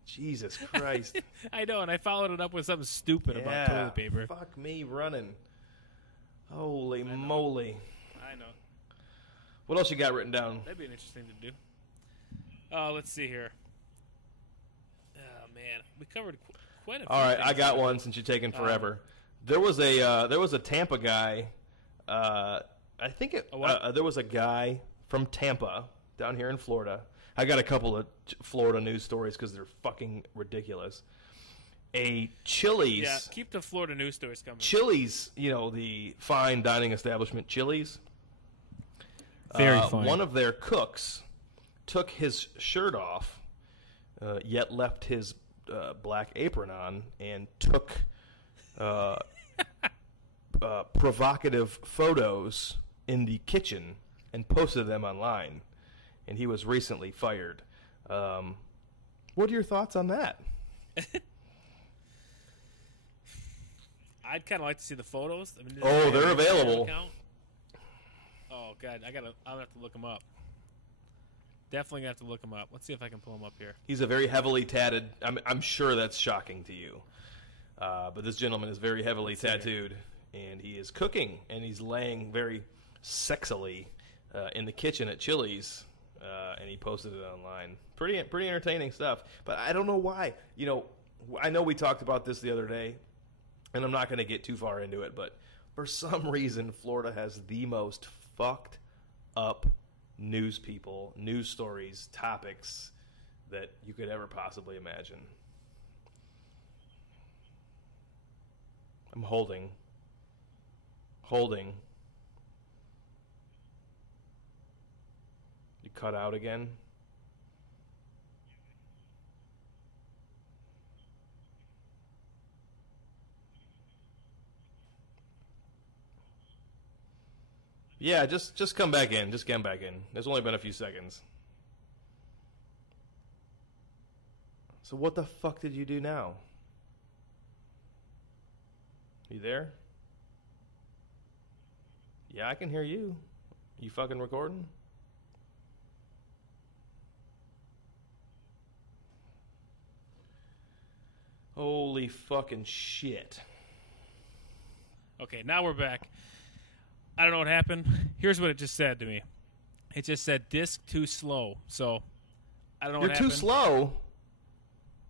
Jesus Christ! I know, and I followed it up with something stupid about toilet paper. Fuck me running. Holy moly! I know. What else you got written down? That'd be an interesting to do. Let's see here. Oh man, we covered quite a few. All right, I got one since you're taking forever. There was a Tampa guy. I think there was a guy from Tampa down here in Florida. I got a couple of Florida news stories because they're fucking ridiculous. a Chili's. Yeah, keep the Florida news stories coming. Chili's, the fine dining establishment Chili's. Very fine. One of their cooks took his shirt off, yet left his black apron on, and took provocative photos in the kitchen and posted them online. And he was recently fired. What are your thoughts on that? I'd kind of like to see the photos. I mean, they're available. Oh God, I'll have to look them up. Definitely have to look them up. Let's see if I can pull them up here. He's a very heavily tatted. I'm sure that's shocking to you, but this gentleman is very heavily tattooed, and he is cooking, and he's laying very sexily in the kitchen at Chili's, and he posted it online. Pretty entertaining stuff. But I don't know why. I know we talked about this the other day, and I'm not going to get too far into it, but for some reason, Florida has the most fucked up news people, news stories, topics that you could ever possibly imagine. I'm holding. You cut out again? Yeah, just come back in. Just come back in. There's only been a few seconds. So what the fuck did you do now? You there? Yeah, I can hear you. You fucking recording? Holy fucking shit. Okay, now we're back. I don't know what happened. Here's what it just said to me. It just said disk too slow. So I don't know what happened. You're too slow.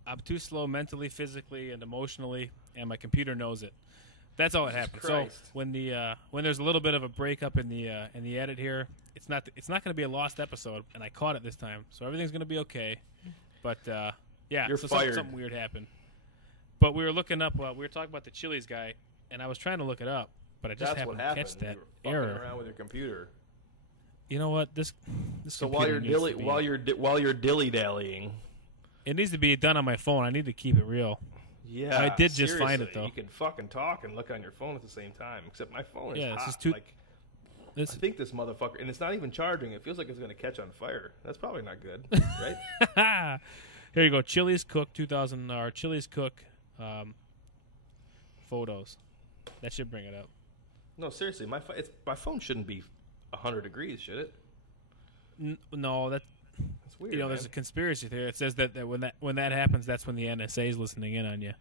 I'm too slow mentally, physically, and emotionally, and my computer knows it. That's all that happened. Christ. So when there's a little bit of a breakup in the edit here, it's not going to be a lost episode, and I caught it this time, so everything's going to be okay. But yeah, You're fired. Something weird happened. But we were looking up. We were talking about the Chili's guy, and I was trying to look it up, but I just happened to catch that you were error. fucking around with your computer. You know what? This So while you're dilly dallying, it needs to be done on my phone. I need to keep it real. yeah, I did just find seriously, it, though. You can fucking talk and look on your phone at the same time. Except my phone is Yeah, hot. this is too- I think this motherfucker, and it's not even charging. It feels like it's going to catch on fire. That's probably not good, right? Here you go. Chili's Cook 2000 or Chili's Cook photos. That should bring it up. No, seriously, my phone shouldn't be 100 degrees, should it? No, that's weird. there's a conspiracy theory. It says that when that happens, that's when the NSA is listening in on you.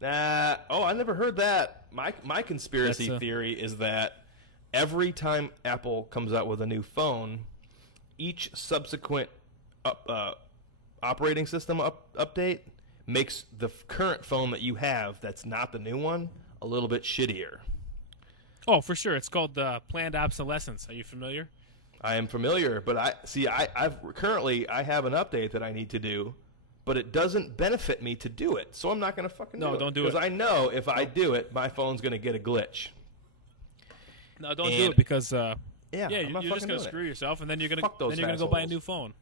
Nah. Oh, I never heard that. My conspiracy theory is that every time Apple comes out with a new phone, each subsequent operating system update makes the current phone that you have that's not the new one a little bit shittier. Oh, for sure. It's called planned obsolescence. Are you familiar? I am familiar, but I have an update that I need to do, but it doesn't benefit me to do it, so I'm not going to fucking do it. No, don't do it. Because I know if I do it, my phone's going to get a glitch. No, don't do it because I'm you're not just fucking going to doing screw yourself, and then you're going Fuck those to go buy a assholes. new phone.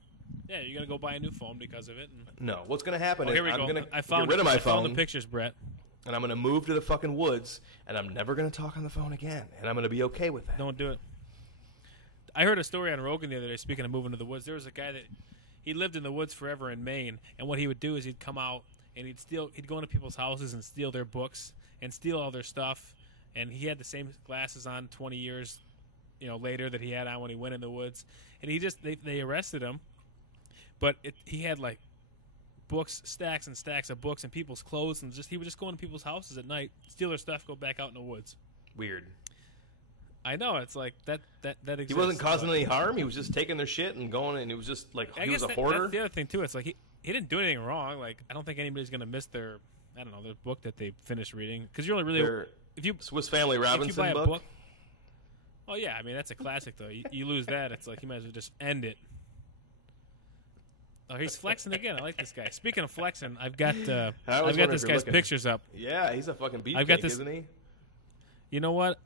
Yeah, you're going to go buy a new phone because of it. No, what's going to happen is Here we I'm go. going to I found get rid of my I found phone, the pictures, Brett. and I'm going to move to the fucking woods, and I'm never going to talk on the phone again, and I'm going to be okay with that. Don't do it. I heard a story on Rogan the other day, speaking of moving to the woods. There was a guy that he lived in the woods forever in Maine, and what he would do is he'd come out and he'd go into people's houses and steal their books and steal all their stuff. And he had the same glasses on 20 years, later that he had on when he went in the woods. And they arrested him, but he had like books, stacks and stacks of books and people's clothes, and he would just go into people's houses at night, steal their stuff, go back out in the woods. Weird. I know, it's like that exists. He wasn't causing any harm. He was just taking their shit and going, and it was just like he was a hoarder. That's the other thing too. It's like he didn't do anything wrong. Like I don't think anybody's gonna miss their book that they finished reading, because you're only really if you Swiss Family Robinson if you buy a book. book. Oh yeah, I mean that's a classic though. You lose that, it's like you might as well just end it. Oh, he's flexing again. I like this guy. Speaking of flexing, I've got wonder this if you're guy's looking. pictures up. Yeah, he's a fucking I've got beefcake, this- isn't he? You know what?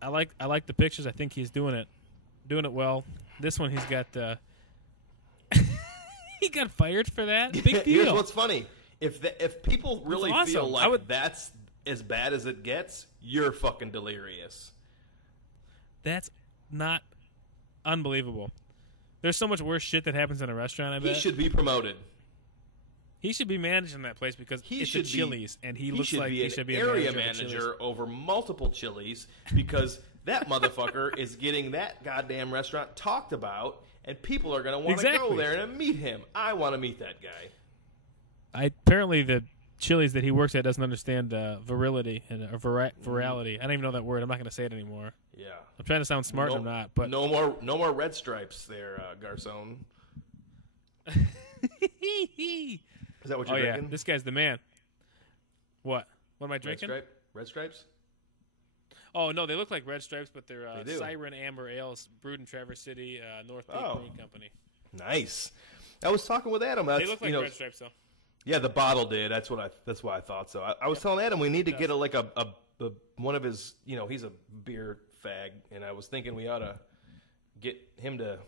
I like the pictures. I think he's doing it well. This one he's got he got fired for that. Big Here's deal. what's funny: if people really awesome. feel I like would- that's as bad as it gets, you're fucking delirious. That's not unbelievable. There's so much worse shit that happens in a restaurant. I bet He should be promoted. he should be managing that place because He it's should a Chili's, and he he looks should like be he an should be area a manager. manager over multiple Chili's because that motherfucker is getting that goddamn restaurant talked about, and people are going to want to go Exactly. there and meet him. I want to meet that guy. Apparently, the Chili's that he works at doesn't understand virility and virality. I don't even know that word. I'm not going to say it anymore. Yeah. I'm trying to sound smart, and I'm not. But no more red stripes there, Garcon. Is that what you're drinking? This guy's the man. What am I drinking? Red stripes? Oh no, they look like red stripes, but they're They do. Siren Amber Ales, brewed in Traverse City, North Peak Oh. Brewing Company. Nice. I was talking with Adam. They look like red stripes, though. Yeah, the bottle did. That's why I thought so. I was telling Adam we need to get a one of his. He's a beer fag, and I was thinking we ought to get him to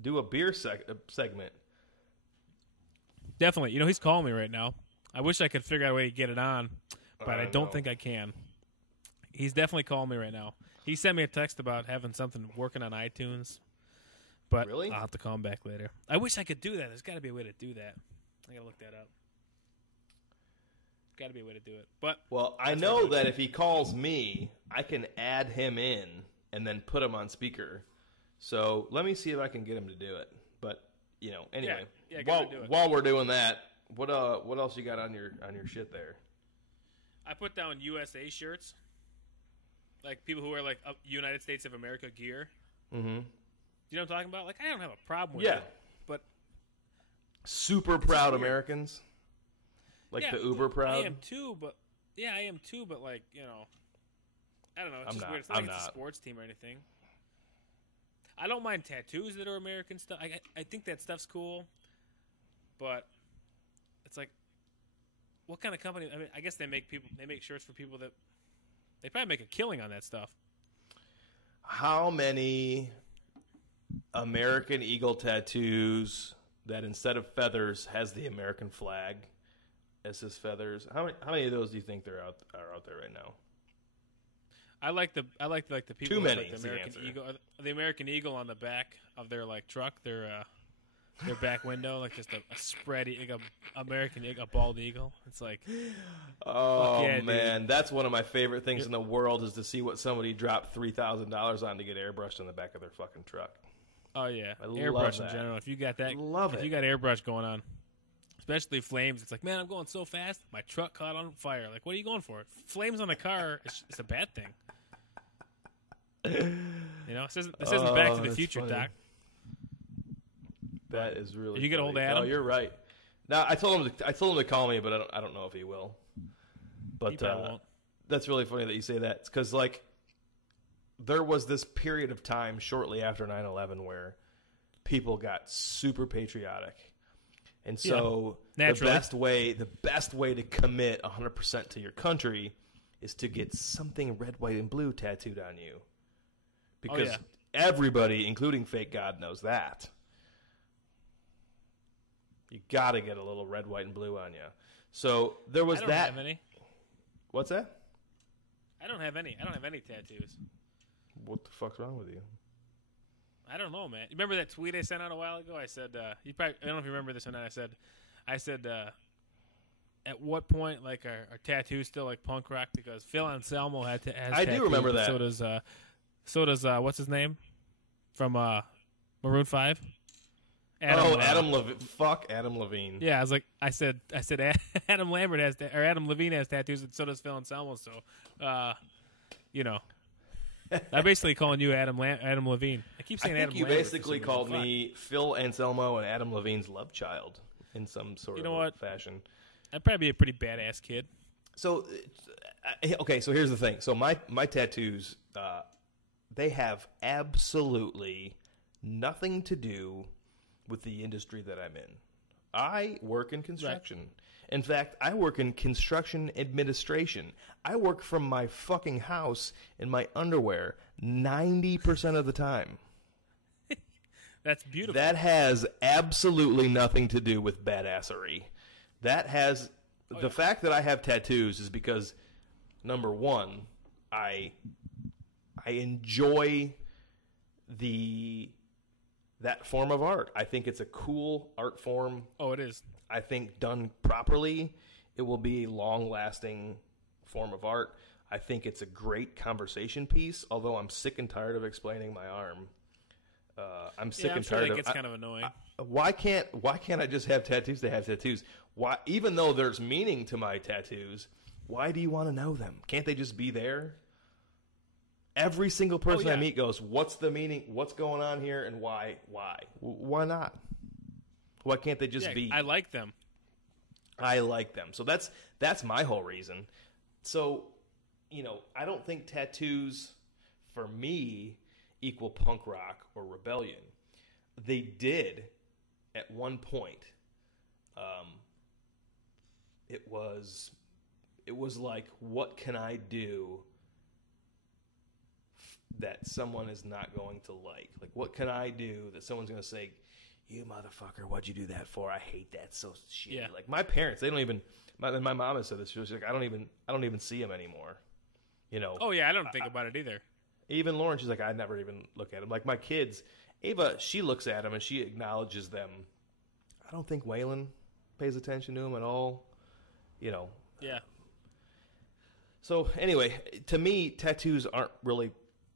do a beer segment. Definitely. He's calling me right now. I wish I could figure out a way to get it on, but I don't know. think I can. He's definitely calling me right now. He sent me a text about having something working on iTunes, but Really? I'll have to call him back later. I wish I could do that. There's got to be a way to do that. I got to look that up. Got to be a way to do it. But Well, I know that if he calls me, I can add him in and then put him on speaker. So let me see if I can get him to do it. But anyway, Yeah, go ahead and do it. while we're doing that, what else you got on your shit there? I put down USA shirts, like people who wear like United States of America gear. Mm-hmm. You know what I'm talking about? Like I don't have a problem with Yeah. it, but Super proud weird. Americans, like yeah, the uber proud. I am too, but like I don't know. It's I'm just not. weird. It's not I'm like it's a not. sports team or anything. I don't mind tattoos that are American stuff. I think that stuff's cool, but it's like, what kind of company? I mean, I guess they make shirts for people that they probably make a killing on that stuff. How many American Eagle tattoos that instead of feathers has the American flag as his feathers? How many of those do you think are out there right now? I like the people Too with, many like, is the the American answer. Eagle, the American Eagle on the back of their like truck, their back window, like just a spread, like a American Eagle, a bald eagle. It's like, Oh yeah, dude. man, that's one of my favorite things in the world is to see what somebody dropped $3,000 on to get airbrushed in the back of their fucking truck. oh yeah, I love airbrush in that. general. If you got that, Love if it. you got airbrush going on, especially flames, it's like, man, I'm going so fast, my truck caught on fire. Like, what are you going for? Flames on the car, it's a bad thing. This isn't Back to the that's Future, funny. Doc. That is really. Did you get funny. old Adam? No, you're right. No, I told him to call me, but I don't know if he will. But He probably won't. that's really funny that you say that. It's because like there was this period of time shortly after 9/11 where people got super patriotic, and so naturally. the best way to commit 100% to your country is to get something red, white, and blue tattooed on you, because yeah. everybody, including fake God, knows that. You got to get a little red, white, and blue on you. So there was I don't that. have any. What's that? I don't have any tattoos. What the fuck's wrong with you? I don't know, man. You remember that tweet I sent out a while ago? I said, I don't know if you remember this or not. I said, at what point, like, are tattoos still like punk rock? Because Phil Anselmo has I do tattoos, remember and that. So does what's his name from Maroon 5? Adam Levine. Fuck Adam Levine. Yeah, I said Adam Lambert has Adam Levine has tattoos, and so does Phil Anselmo. So, I'm basically calling you Adam Levine. I keep I saying think Adam you Lambert. basically called me Phil Anselmo and Adam Levine's love child in some sort You know of what? fashion. I'd probably be a pretty badass kid. So, okay, so here's the thing. So my tattoos, they have absolutely nothing to do with the industry that I'm in. I work in construction. Right. In fact, I work in construction administration. I work from my fucking house in my underwear 90% of the time. That's beautiful. That has absolutely nothing to do with badassery. That has the fact that I have tattoos is because, number one, I enjoy that form of art. I think it's a cool art form. Oh, it is. I think done properly, it will be a long-lasting form of art. I think it's a great conversation piece, although I'm sick and tired of explaining my arm. I'm sick and tired of. It's kind of annoying. Why can't I just have tattoos to have tattoos? Why, even though there's meaning to my tattoos, why do you want to know them? Can't they just be there? Every single person I meet goes, "What's the meaning? What's going on here? And why? Why not? Why can't they just be?" I like them. I like them. So that's my whole reason. So, I don't think tattoos for me equal punk rock or rebellion. They did at one point. It was like, what can I do that someone is not going to like? Like, what can I do that someone's going to say, "You motherfucker, what'd you do that for? I hate that so shitty." Yeah. Like, my parents, they don't even. My mom has said this. She was like, I don't even see them anymore. Oh yeah, I don't think about it either. Even Lauren, she's like, I never even look at them. Like, my kids, Ava, she looks at them and she acknowledges them. I don't think Waylon pays attention to them at all. Yeah. So anyway, to me, tattoos aren't really,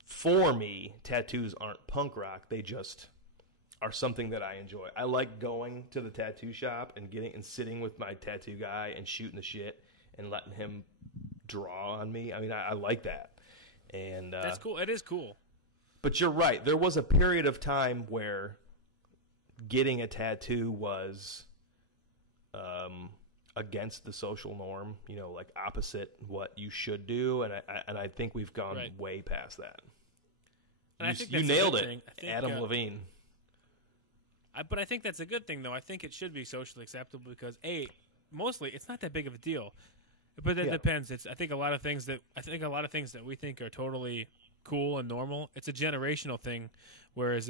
for me, tattoos aren't punk rock. They just are something that I enjoy. I like going to the tattoo shop and sitting with my tattoo guy and shooting the shit and letting him draw on me. I mean, I like that. And that's cool. It is cool. But you're right. There was a period of time where getting a tattoo was against the social norm, like opposite what you should do. And I think we've gone way past that. And I think you nailed it, Adam Levine. But I think that's a good thing, though. I think it should be socially acceptable because, mostly it's not that big of a deal. But that depends. I think a lot of things that we think are totally cool and normal, it's a generational thing. Whereas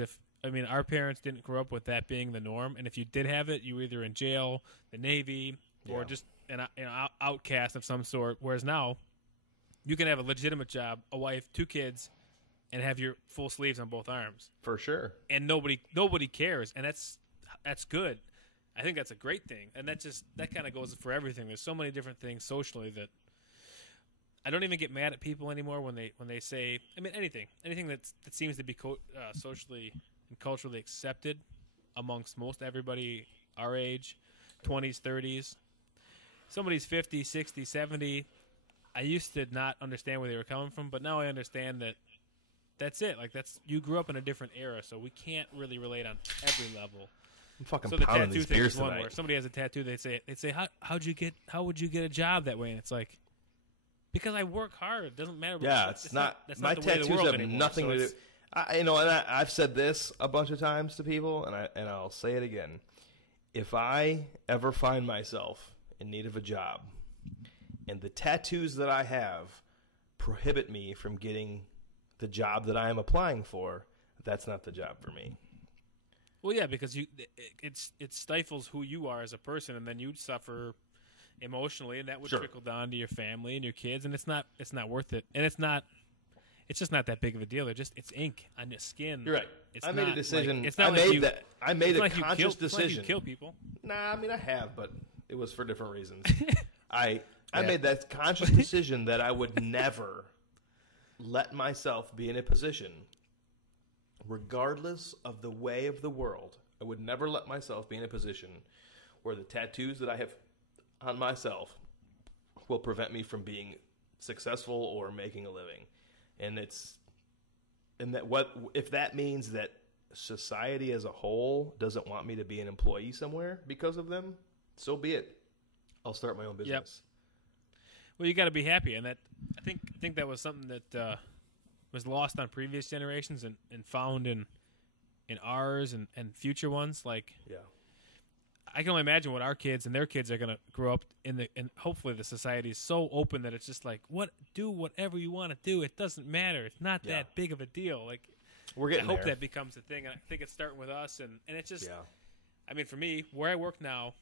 our parents didn't grow up with that being the norm, and if you did have it, you were either in jail, the Navy, or just an outcast of some sort. Whereas now, you can have a legitimate job, a wife, 2 kids, and have your full sleeves on both arms. For sure. And nobody cares, and that's good. I think that's a great thing, and that kind of goes for everything. There's so many different things socially that I don't even get mad at people anymore when they say, anything that seems to be socially and culturally accepted amongst most everybody our age, 20s, 30s. Somebody's 50, 60, 70. I used to not understand where they were coming from, but now I understand that that's it. Like, you grew up in a different era, so we can't really relate on every level. I'm fucking pounding these beers tonight. Where somebody has a tattoo, they'd say, how would you get a job that way? And it's like, because I work hard. It doesn't matter. Yeah, it's not my tattoos have nothing to do. And I've said this a bunch of times to people, and I'll say it again. If I ever find myself in need of a job, and the tattoos that I have prohibit me from getting the job that I am applying for, that's not the job for me. Well, yeah, because it stifles who you are as a person, and then you'd suffer emotionally, and that would trickle down to your family and your kids, and it's not worth it. And it's just not that big of a deal. It's ink on your skin. You're right. I made a decision. Like, it's not I made a conscious decision. It's not like you kill people. Nah, I mean I have, but it was for different reasons. I made that conscious decision that I would never let myself be in a position, regardless of the way of the world, I would never let myself be in a position where the tattoos that I have on myself will prevent me from being successful or making a living. If that means that society as a whole doesn't want me to be an employee somewhere because of them, so be it. I'll start my own business. Yep. Well, you got to be happy, and that I think that was something that was lost on previous generations and found in in ours and future ones. Like, Yeah. I can only imagine what our kids and their kids are gonna grow up in and hopefully the society is so open that it's just like, do whatever you want to do. It doesn't matter. It's not Yeah. that big of a deal. Like, We're getting I hope there. that becomes a thing. And I think it's starting with us. And it's just, Yeah. I mean, for me, where I work now,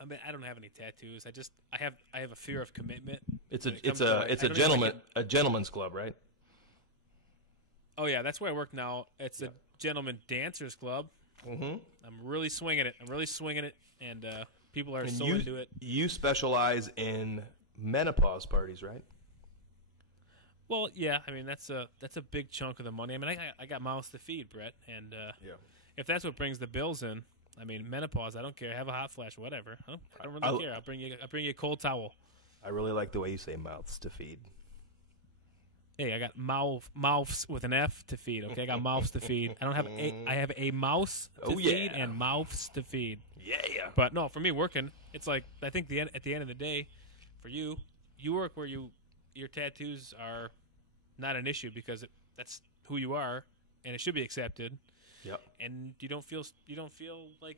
I mean, I don't have any tattoos. I have a fear of commitment. It's when a it comes it's to, a like, it's I a don't even like gentleman a gentleman's club, right? Oh yeah, that's where I work now. It's Yeah. a gentleman dancers club. Mm-hmm. I'm really swinging it, and people are And so you into it. you specialize in menopause parties, right? Well, yeah, I mean that's a big chunk of the money. I mean, I got mouths to feed, Brett, and Yeah. if that's what brings the bills in, I mean, menopause. I don't care. Have a hot flash, whatever. I don't really care. I'll bring you a cold towel. I really like the way you say mouths to feed. Hey, I got mouths with an F to feed. Okay, I got mouths to feed. I don't have I have a mouse to Oh, feed yeah. and mouths to feed. Yeah. But no, for me working, it's like I think at the end of the day, for you work where your tattoos are not an issue because that's who you are and it should be accepted. Yep. And you don't feel like,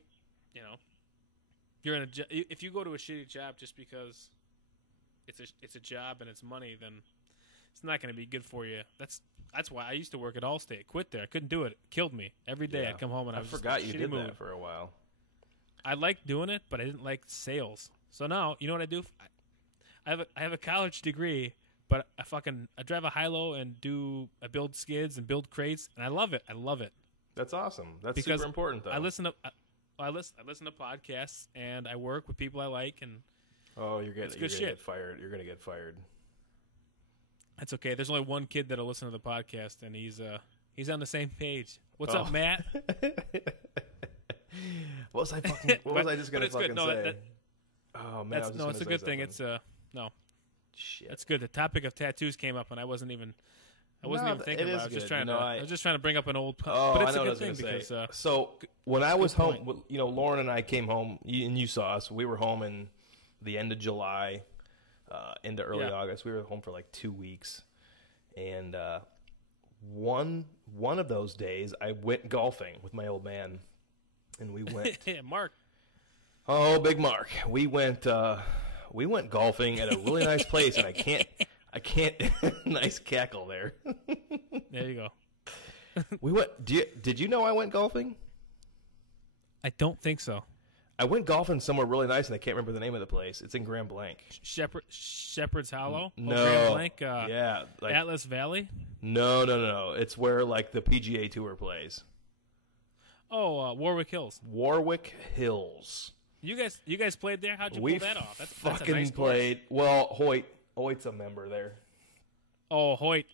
you're in if you go to a shitty job just because it's a job and it's money, then it's not going to be good for you. That's why I used to work at Allstate. Quit there. I couldn't do it. It killed me. Every day Yeah. I'd come home and I was forgot just you in a shitty did mood. that for a while. I liked doing it, but I didn't like sales. So now, you know what I do? I have a college degree, but I drive a high-low and I build skids and build crates, and I love it. I love it. That's awesome. That's Because super important, though. I listen to podcasts and I work with people I like, and Oh, you're It's gonna good shit. get fired. You're gonna get fired. it's okay. There's only one kid that'll listen to the podcast, and he's on the same page. What's Oh. up, Matt? What was I just gonna it's good. fucking No, say? that- Oh man, It's a good thing. It's no, shit. that's good. The topic of tattoos came up, and I wasn't even No, thinking it about it. is I was just good. trying You know, I was just trying to bring up an old. Oh, but I it's know a what I good was thing gonna say. because So when I was home, point. Lauren and I came home, and you saw us. We were home in the end of July, into early Yeah. August. We were home for like 2 weeks, and one of those days, I went golfing with my old man, and we went. Mark. Oh, Big Mark. We went golfing at a really nice place, and I can't nice cackle there. There you go. We went. Did you know I went golfing? I don't think so. I went golfing somewhere really nice, and I can't remember the name of the place. It's in Grand Blanc. Shepherd's Hollow. No, Grand Blanc. yeah, like Atlas Valley. no. It's where like the PGA Tour plays. Oh, Warwick Hills. Warwick Hills. You guys played there? How'd you We pull that off? That's fucking a nice played. Well, Hoyt's a member there, course. Oh, Hoyt.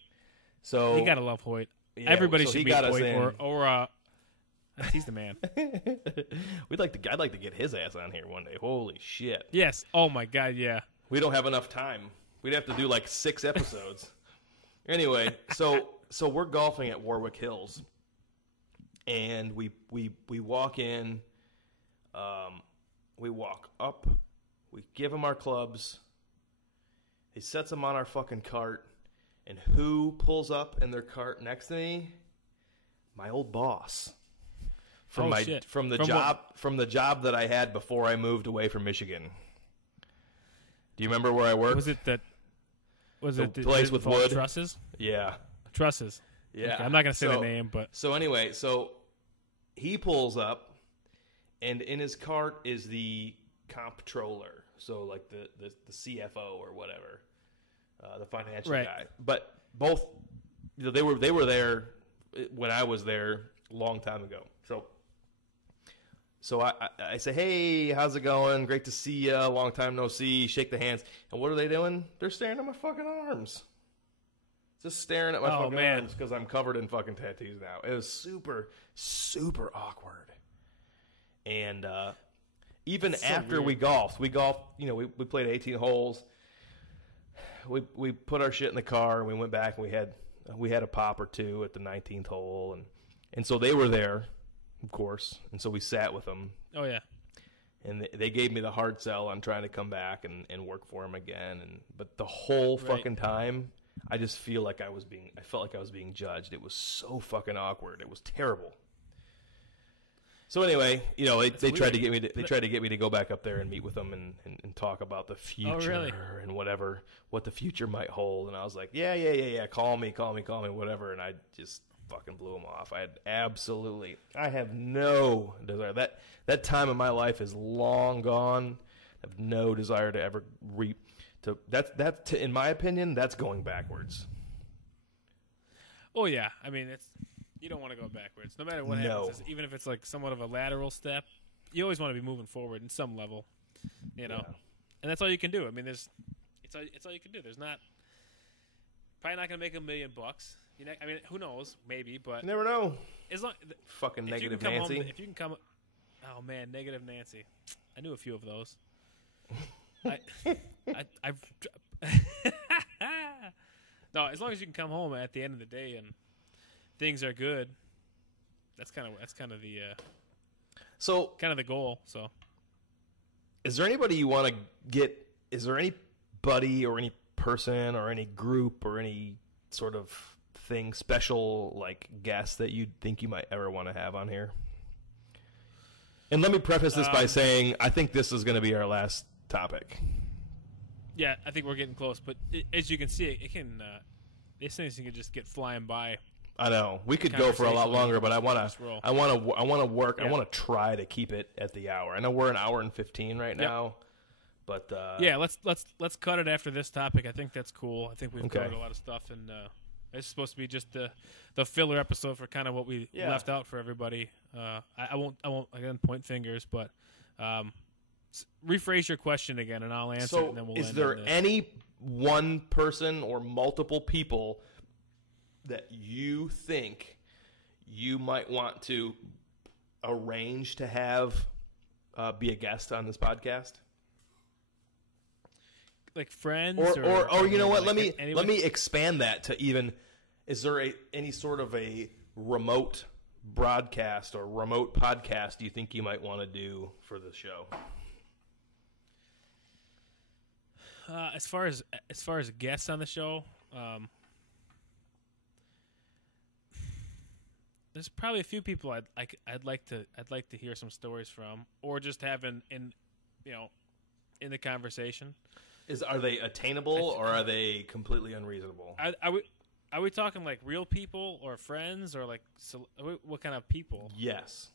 so You gotta love Hoyt. yeah, Everybody so should he meet got us Hoyt in. or he's the man. I'd like to get his ass on here one day. Holy shit. Yes. Oh my God. Yeah. We don't have enough time. We'd have to do like 6 episodes. Anyway, so we're golfing at Warwick Hills, and we walk in. We walk up. We give him our clubs. He sets them on our fucking cart, and who pulls up in their cart next to me? My old boss. From Oh, shit. from the From job that I had before I moved away from Michigan. Do you remember where I worked? Was it that? Was The it place did it with involve wood? trusses? Yeah. Trusses. Yeah. Okay, I'm not gonna say the name, but So anyway, so he pulls up, and in his cart is the comptroller, so like the CFO or whatever, the financial Right. guy. But both, they were there when I was there a long time ago. So I say, hey, how's it going? Great to see you. Long time no see. Shake the hands. And what are they doing? They're staring at my fucking arms. Just staring at my Oh, fucking man. arms because I'm covered in fucking tattoos now. It was super, super awkward. And even That's so after weird. we golfed, we played 18 holes. We put our shit in the car and we went back and we had a pop or two at the 19th hole and so they were there, of course, and so we sat with them. oh yeah. And they gave me the hard sell on trying to come back and work for them again. But the whole Right. fucking time, I felt like I was being judged. It was so fucking awkward. It was terrible. So anyway, they tried to get me. They tried to get me to go back up there and meet with them and talk about the future and what the future might hold. And I was like, yeah, call me, whatever. And I just fucking blew them off. I have no desire. That time in my life is long gone. I have no desire to ever in my opinion, that's going backwards. Oh yeah, I mean you don't want to go backwards, no matter what happens. Even if it's like somewhat of a lateral step, you always want to be moving forward in some level, and that's all you can do. I mean, it's all you can do. There's probably not gonna make $1 million. I mean, who knows? Maybe, but you never know. As long fucking negative Nancy. If you can come, oh man, negative Nancy. I knew a few of those. I've no, as long as you can come home at the end of the day and things are good, that's kind of the goal. So, is there anybody you want to get? Is there anybody or any person or any group or any sort of thing special like guest that you think you might ever want to have on here? And let me preface this by saying I think this is going to be our last topic. Yeah, I think we're getting close, but as you can see, it can. These things can just get flying by. I know we could go for a lot longer, but I want to work. Yeah. I want to try to keep it at the hour. I know we're an hour and 15 right now, but yeah, let's cut it after this topic. I think that's cool. I think we've covered a lot of stuff, and it's supposed to be just the filler episode for kind of what we left out for everybody. I won't again point fingers, but. Rephrase your question again, and I'll answer it, and then we'll end. Is there any one person or multiple people that you think you might want to arrange to have be a guest on this podcast? Like friends, or you know what? Let me expand that to even. Is there any sort of a remote broadcast or remote podcast you think you might want to do for the show? As far as guests on the show, there's probably a few people I'd like to hear some stories from, or just have in the conversation. Are they attainable or are they completely unreasonable? Are we talking like real people or friends or like what kind of people? Yes.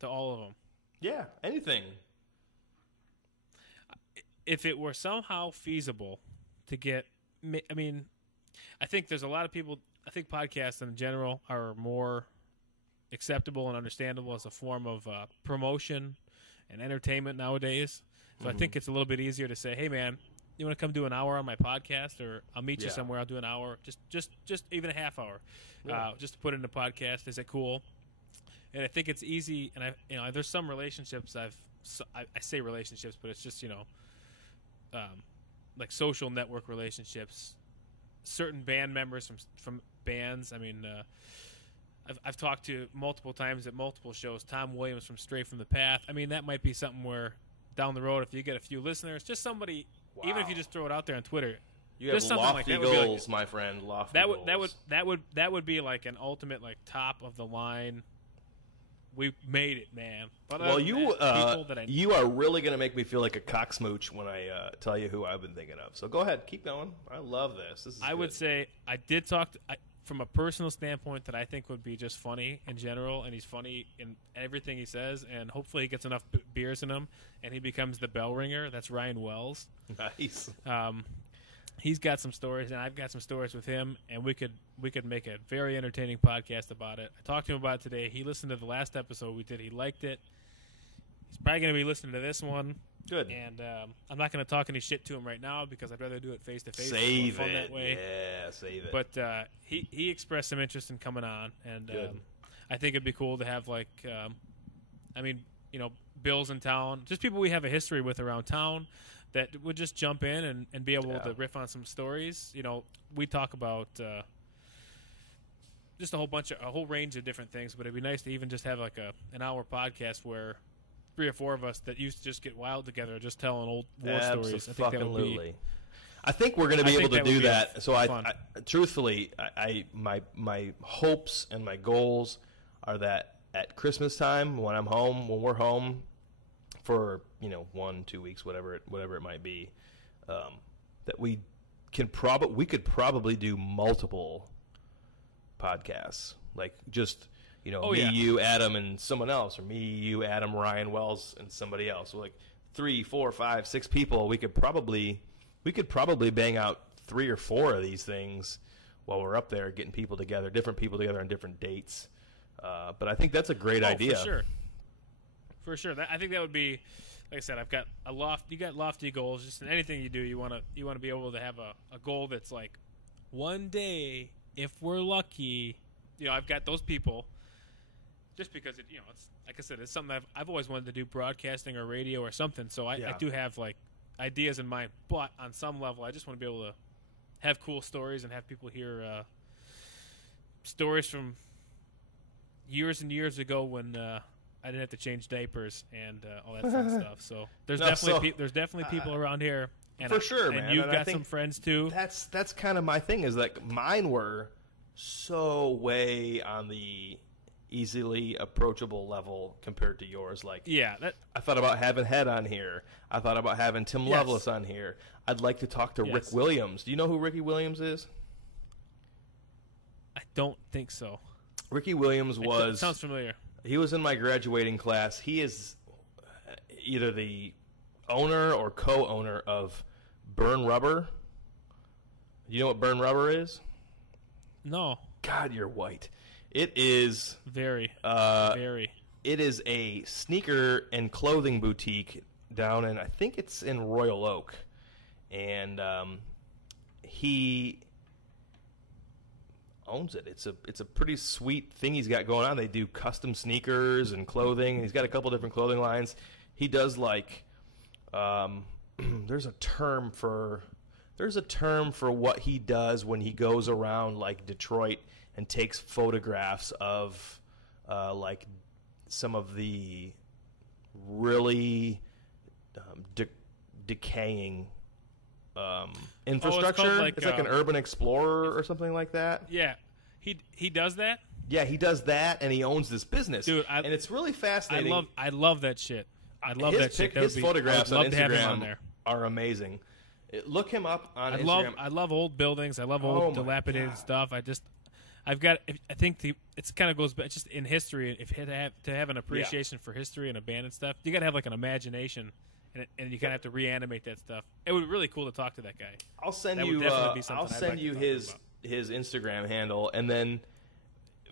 To all of them. Yeah, anything. If it were somehow feasible to get, I mean, I think there's a lot of people. I think podcasts in general are more acceptable and understandable as a form of promotion and entertainment nowadays. So I think it's a little bit easier to say, "Hey, man, you want to come do an hour on my podcast, or I'll meet you somewhere. I'll do an hour, just even a half hour, just to put in a podcast. Is it cool?" And I think it's easy. And there's some relationships I say relationships, but it's just like social network relationships. Certain band members from bands. I mean, I've talked to multiple times at multiple shows. Tom Williams from Stray from the Path. I mean, that might be something where down the road, if you get a few listeners, just somebody, even if you just throw it out there on Twitter, you have lofty goals, my friend. Lofty goals. That would be like an ultimate like top of the line. We made it, man. But well, you are really going to make me feel like a cocksmooch when I tell you who I've been thinking of. So go ahead, keep going. I love this. This is I would say I did talk from a personal standpoint that I think would be just funny in general, and he's funny in everything he says, and hopefully he gets enough beers in him, and he becomes the bell ringer. That's Ryan Wells. Nice. He's got some stories, and I've got some stories with him, and we could make a very entertaining podcast about it. I talked to him about it today. He listened to the last episode we did. He liked it. He's probably going to be listening to this one. Good. And I'm not going to talk any shit to him right now because I'd rather do it face to face. Save it. That way. Yeah, save it. But he expressed some interest in coming on, and I think it'd be cool to have Bill's in town, just people we have a history with around town that would just jump in and be able to riff on some stories. We talk about just a whole range of different things, but it'd be nice to even just have like an hour podcast where 3 or 4 of us that used to just get wild together, just telling old war stories. I think that would be. I think we're going to be able to do that. So truthfully, my hopes and my goals are that at Christmas time when I'm home, when we're home for 1-2 weeks, whatever it might be, that we could probably do multiple podcasts, like just you, Adam, and someone else, or me, you, Adam, Ryan Wells, and somebody else. So like 3, 4, 5, 6 people. We could probably bang out 3 or 4 of these things while we're up there getting people together, different people together on different dates. But I think that's a great idea. For sure. I think that would be, like I said, I've got you got lofty goals. Just in anything you do, you want to be able to have a goal that's like, one day, if we're lucky, I've got those people. Just because it's like I said, it's something I've always wanted to do, broadcasting or radio or something. So I do have like ideas in mind, but on some level, I just want to be able to have cool stories and have people hear stories from years and years ago when I didn't have to change diapers and all that fun stuff. So there's definitely people around here, and for sure, man. And you've got some friends too. That's kind of my thing. Is like mine were so way on the easily approachable level compared to yours. Like, I thought about having Head on here. I thought about having Tim Lovelace on here. I'd like to talk to Rick Williams. Do you know who Ricky Williams is? I don't think so. Ricky Williams was... Sounds familiar. He was in my graduating class. He is either the owner or co-owner of Burn Rubber. You know what Burn Rubber is? No. God, you're white. It is... Very. It is a sneaker and clothing boutique down in... I think it's in Royal Oak. And he owns it. It's a pretty sweet thing he's got going on. They do custom sneakers and clothing. He's got a couple different clothing lines. He does like there's a term for what he does when he goes around like Detroit and takes photographs of like some of the really decaying infrastructure. It's like an urban explorer or something like that. Yeah, he does that. Yeah, he does that, and he owns this business, dude. And it's really fascinating. I love that shit. I love that shit. His photographs on Instagram are amazing. Look him up on Instagram. I love old buildings. I love old dilapidated stuff. I think it kind of goes back just in history. If to have an appreciation for history and abandoned stuff, you got to have like an imagination. And you kind of have to reanimate that stuff. It would be really cool to talk to that guy. I'll send you his Instagram handle, and then,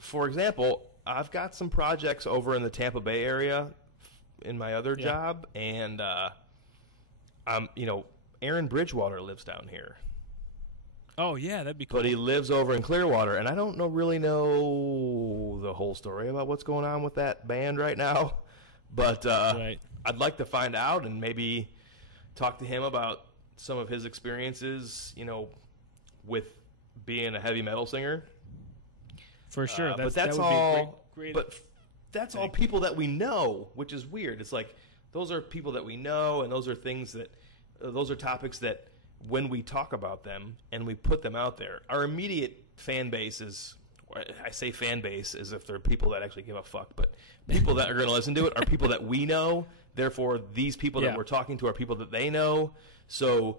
for example, I've got some projects over in the Tampa Bay area in my other job, and Aaron Bridgewater lives down here. Oh yeah, that'd be cool. But he lives over in Clearwater, and I don't really know the whole story about what's going on with that band right now. But right. I'd like to find out and maybe talk to him about some of his experiences, with being a heavy metal singer. For sure. But that's all. But that's all people that we know, which is weird. It's like those are people that we know, and those are things that those are topics that when we talk about them and we put them out there, our immediate fan base is. I say fan base as if they're people that actually give a fuck, but people that are going to listen to it are people that we know. Therefore, these people that we're talking to are people that they know. So,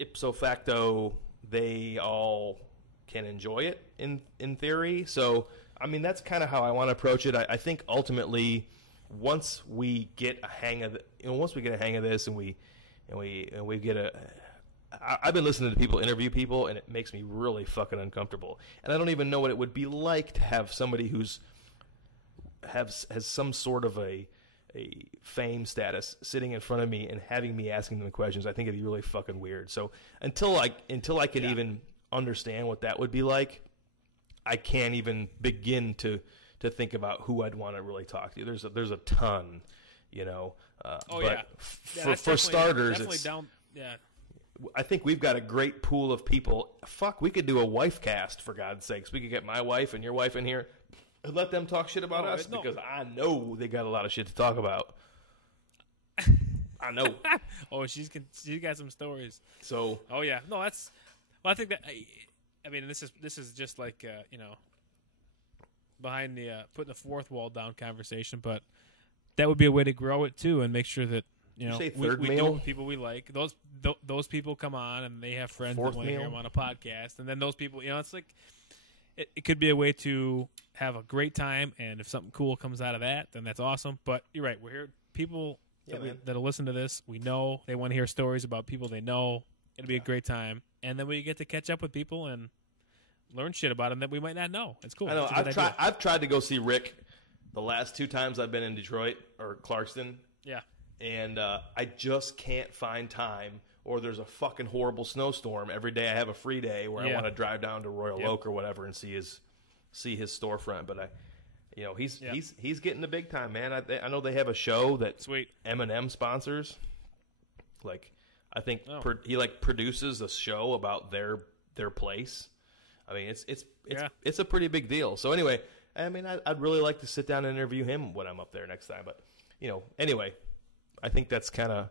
ipso facto, they all can enjoy it in theory. So, I mean, that's kind of how I want to approach it. I think ultimately, once we get a hang of this, and we get a. I've been listening to people interview people, and it makes me really fucking uncomfortable. And I don't even know what it would be like to have somebody has some sort of a fame status sitting in front of me and having me asking them questions. I think it'd be really fucking weird. So until I can even understand what that would be like, I can't even begin to think about who I'd want to really talk to. There's a ton, For starters, I think we've got a great pool of people. Fuck, we could do a wife cast, for God's sakes. We could get my wife and your wife in here and let them talk shit about us because I know they got a lot of shit to talk about. I know. She's got some stories. So. Oh yeah, no, that's. Well, I think that. I mean, this is just like behind the putting the fourth wall down conversation, but that would be a way to grow it too and make sure that we say do third it meal? with people we like. Those people come on and they have friends Fourth that want to hear meal? them on a podcast, and then those people, it's like it could be a way to have a great time, and if something cool comes out of that, then that's awesome. But you're right, we're here. People that'll listen to this, we know they want to hear stories about people they know. It'll be a great time, and then we get to catch up with people and learn shit about them that we might not know. It's cool. I know. It's a good idea. I've tried to go see Rick the last 2 times I've been in Detroit or Clarkston. Yeah. And I just can't find time, or there's a fucking horrible snowstorm every day. I have a free day where I want to drive down to Royal Oak or whatever and see his storefront. But he's getting the big time, man. I know they have a show that Sweet. M&M sponsors. Like, I think he produces a show about their place. I mean, it's a pretty big deal. So anyway, I mean, I'd really like to sit down and interview him when I'm up there next time. But anyway. I think that's kind of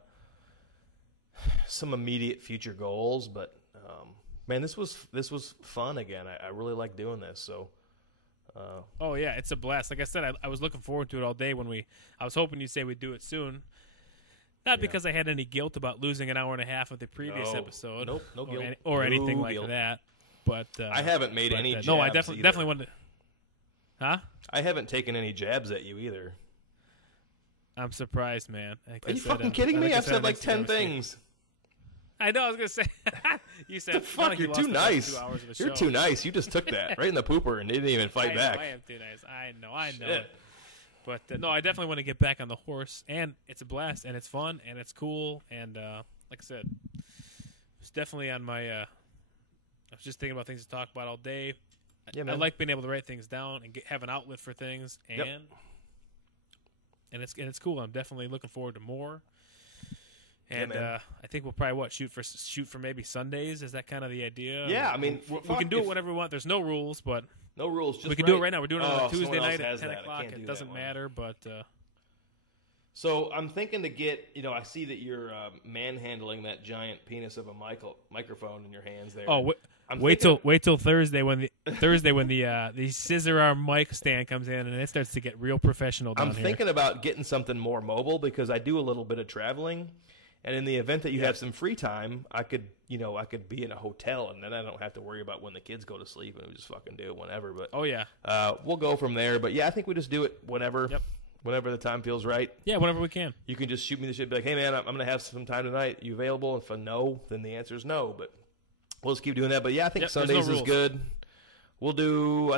some immediate future goals, but man, this was fun again. I really like doing this. So, oh yeah, it's a blast. Like I said, I was looking forward to it all day. I was hoping you'd say we'd do it soon, not because I had any guilt about losing an hour and a half of the previous episode. Nope, no guilt or no anything like guilt. that. But I haven't made any. Jabs no, I definitely wanted. Huh? I haven't taken any jabs at you either. I'm surprised, man. Are you fucking kidding me? I've said like 10 things. I know. I was gonna say. You said, the fuck? You're too nice. 2 hours of the You're show. too nice. You just took that right in the pooper and didn't even fight back. I am too nice. I know it. But no, I definitely want to get back on the horse, and it's a blast, and it's fun, and it's cool, and like I said, it's definitely on my. I was just thinking about things to talk about all day. Yeah, man. I like being able to write things down and have an outlet for things, and it's cool. I'm definitely looking forward to more. And I think we'll probably shoot for maybe Sundays. Is that kind of the idea? Yeah, I mean, we can do it whenever we want. There's no rules, but no rules. Just we can do it right now. We're doing it on a Tuesday night at 10 that. o'clock. It doesn't matter, but. So I'm thinking to get. I see that you're manhandling that giant penis of a microphone in your hands there. Oh, wait till Thursday when the scissor arm mic stand comes in and it starts to get real professional down here. I'm thinking about getting something more mobile because I do a little bit of traveling, and in the event that you have some free time, I could be in a hotel and then I don't have to worry about when the kids go to sleep and we just fucking do it whenever. But we'll go from there. But yeah, I think we just do it whenever. Yep. Whenever the time feels right. Yeah, whenever we can. You can just shoot me the shit. Be like, hey man, I'm gonna have some time tonight. You available? If a no, then the answer is no. But we'll just keep doing that. But yeah, I think Sundays is good. We'll do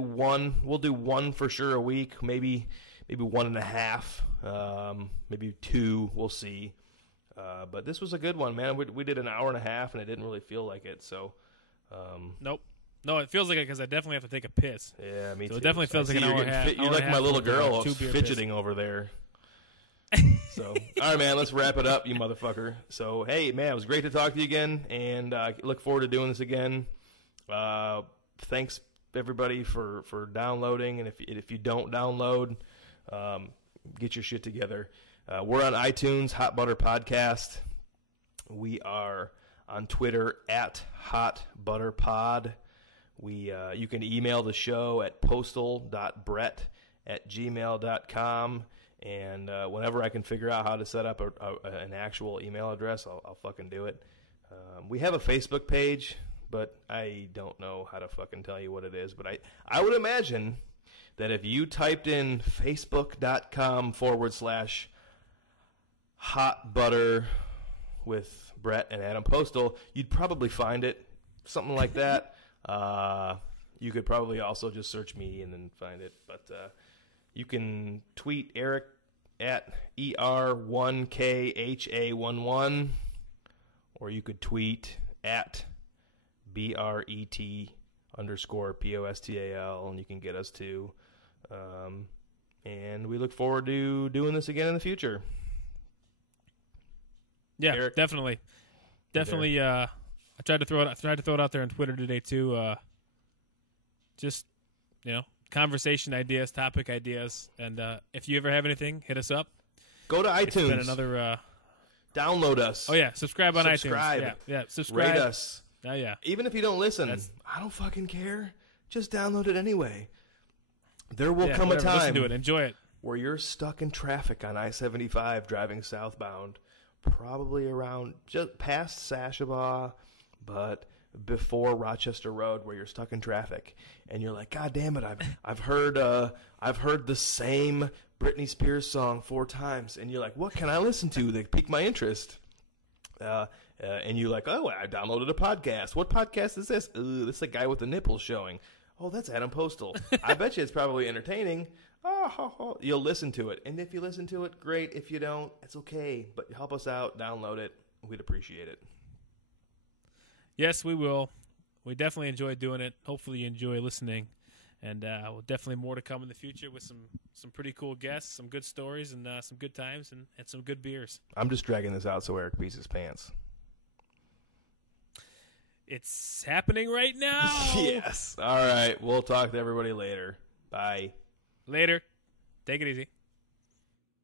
one. We'll do one for sure a week. Maybe 1.5. Maybe 2. We'll see. But this was a good one, man. We did an hour and a half, and it didn't really feel like it. So. Nope. No, it feels like it because I definitely have to take a piss. Yeah, me too. So it definitely feels like an hour and a half. You're like my little girl fidgeting over there. So, all right, man, let's wrap it up, you motherfucker. So, hey, man, it was great to talk to you again, and I look forward to doing this again. Thanks, everybody, for downloading, and if you don't download, get your shit together. We're on iTunes, Hot Butter Podcast. We are on Twitter at Hot Butter Pod. You can email the show at postal.brett@gmail.com, and whenever I can figure out how to set up an actual email address, I'll fucking do it. We have a Facebook page, but I don't know how to fucking tell you what it is. But I would imagine that if you typed in facebook.com/hot butter with Brett and Adam Postal, you'd probably find it, something like that. You could probably also just search me and then find it. But you can tweet Eric at ER1KHA11, or you could tweet at BRET_POSTAL, and you can get us too. And we look forward to doing this again in the future. Yeah, Eric? Definitely. I tried to throw it out there on Twitter today too. Just conversation ideas, topic ideas, and if you ever have anything, hit us up. Go to iTunes. It's been another. Download us. Oh yeah, subscribe on iTunes. Yeah, subscribe. Rate us. Yeah. Even if you don't listen, I don't fucking care. Just download it anyway. There will come a whatever. time Listen to it. Enjoy it. where you're stuck in traffic on I-75 driving southbound, probably around just past Sashabaw, but before Rochester Road, where you're stuck in traffic, and you're like, God damn it! I've heard the same Britney Spears song 4 times, and you're like, what can I listen to that pique my interest? And you're like, oh, I downloaded a podcast. What podcast is this? This is a guy with the nipples showing. Oh, that's Adam Postal. I bet you it's probably entertaining. You'll listen to it. And if you listen to it, great. If you don't, it's okay. But help us out. Download it. We'd appreciate it. Yes, we will. We definitely enjoy doing it. Hopefully you enjoy listening. And we'll definitely more to come in the future with some pretty cool guests, some good stories, and some good times, and some good beers. I'm just dragging this out so Eric pees his pants. It's happening right now. Yes. All right. We'll talk to everybody later. Bye. Later. Take it easy.